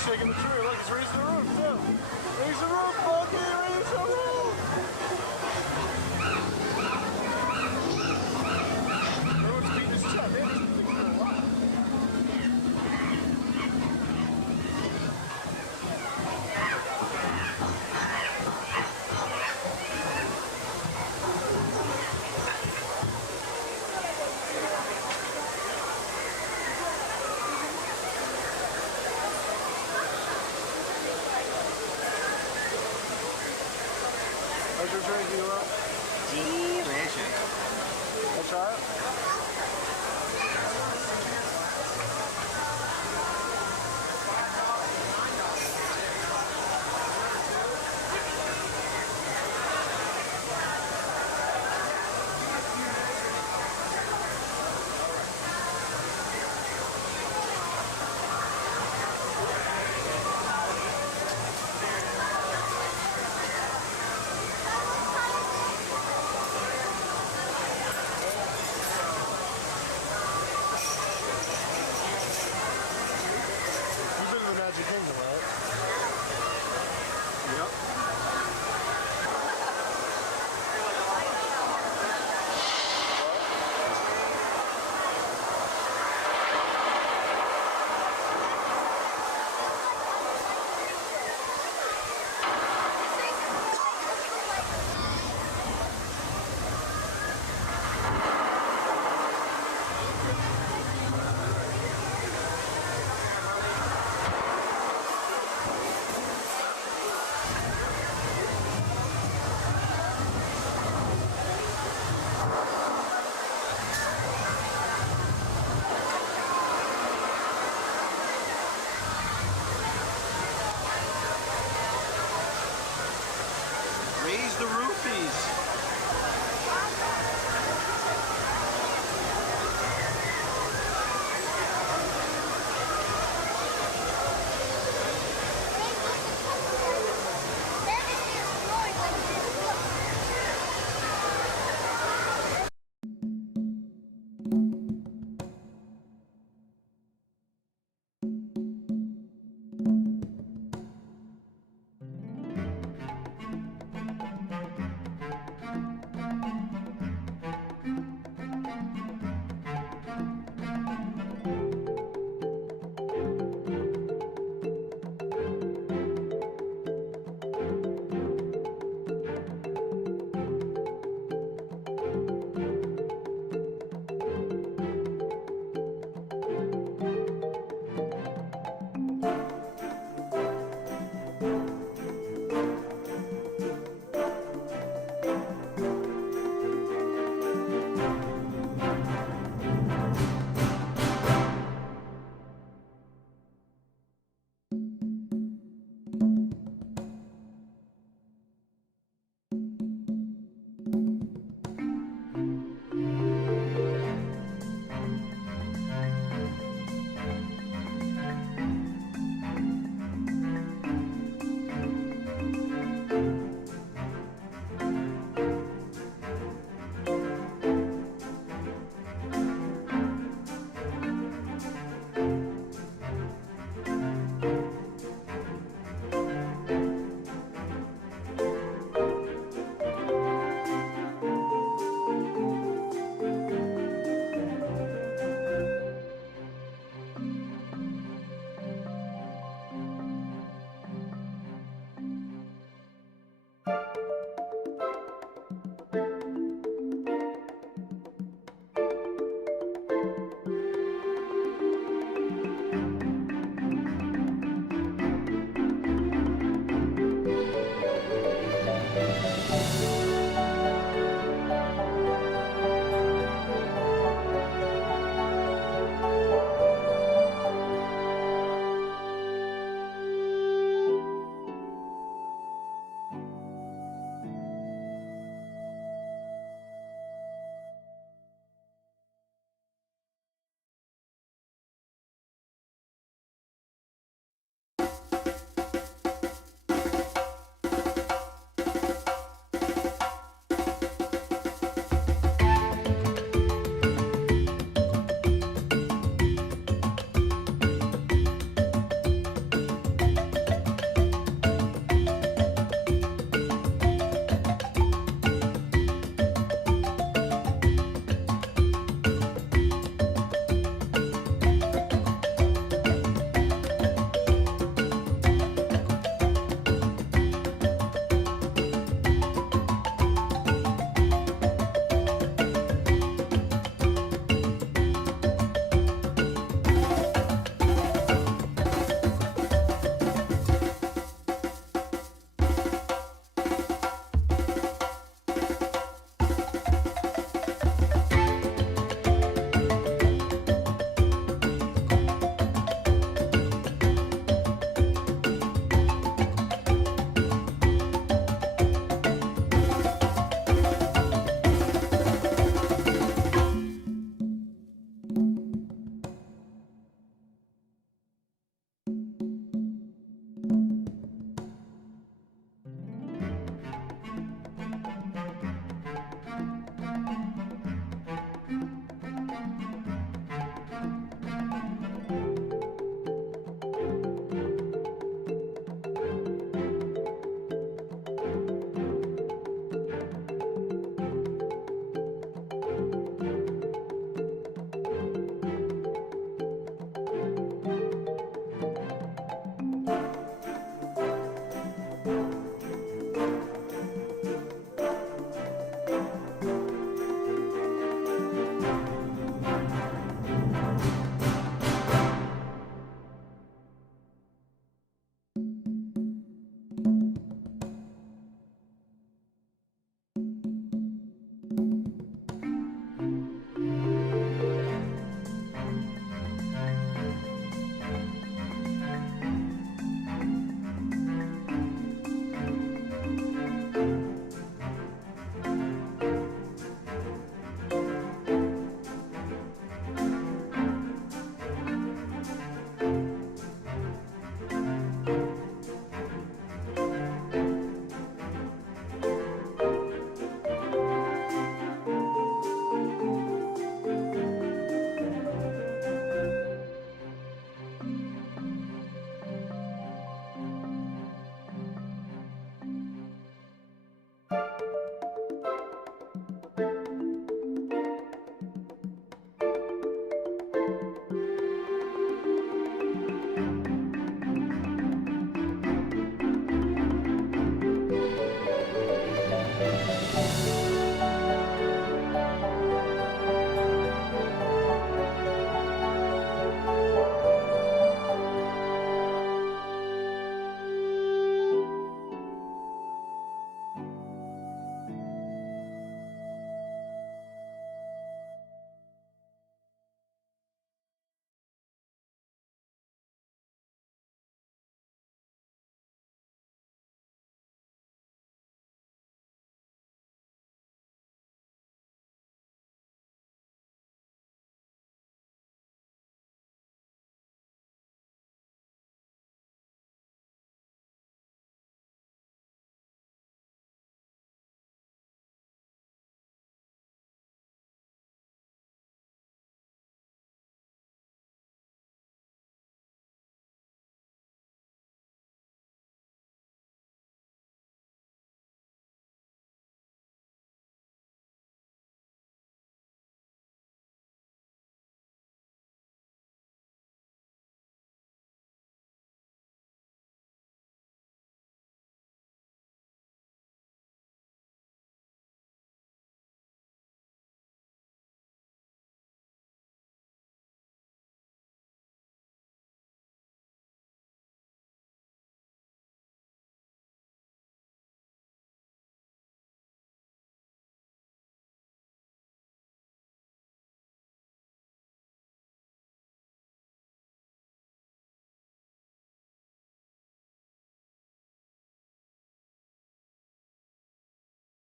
Shaking the tree, look, it's raising the roof, too. Raise the roof, Bucky, raise the roof! Everyone's beating his chest, man, this thing's been a lot. How's your drink, Delicious. I'll try it.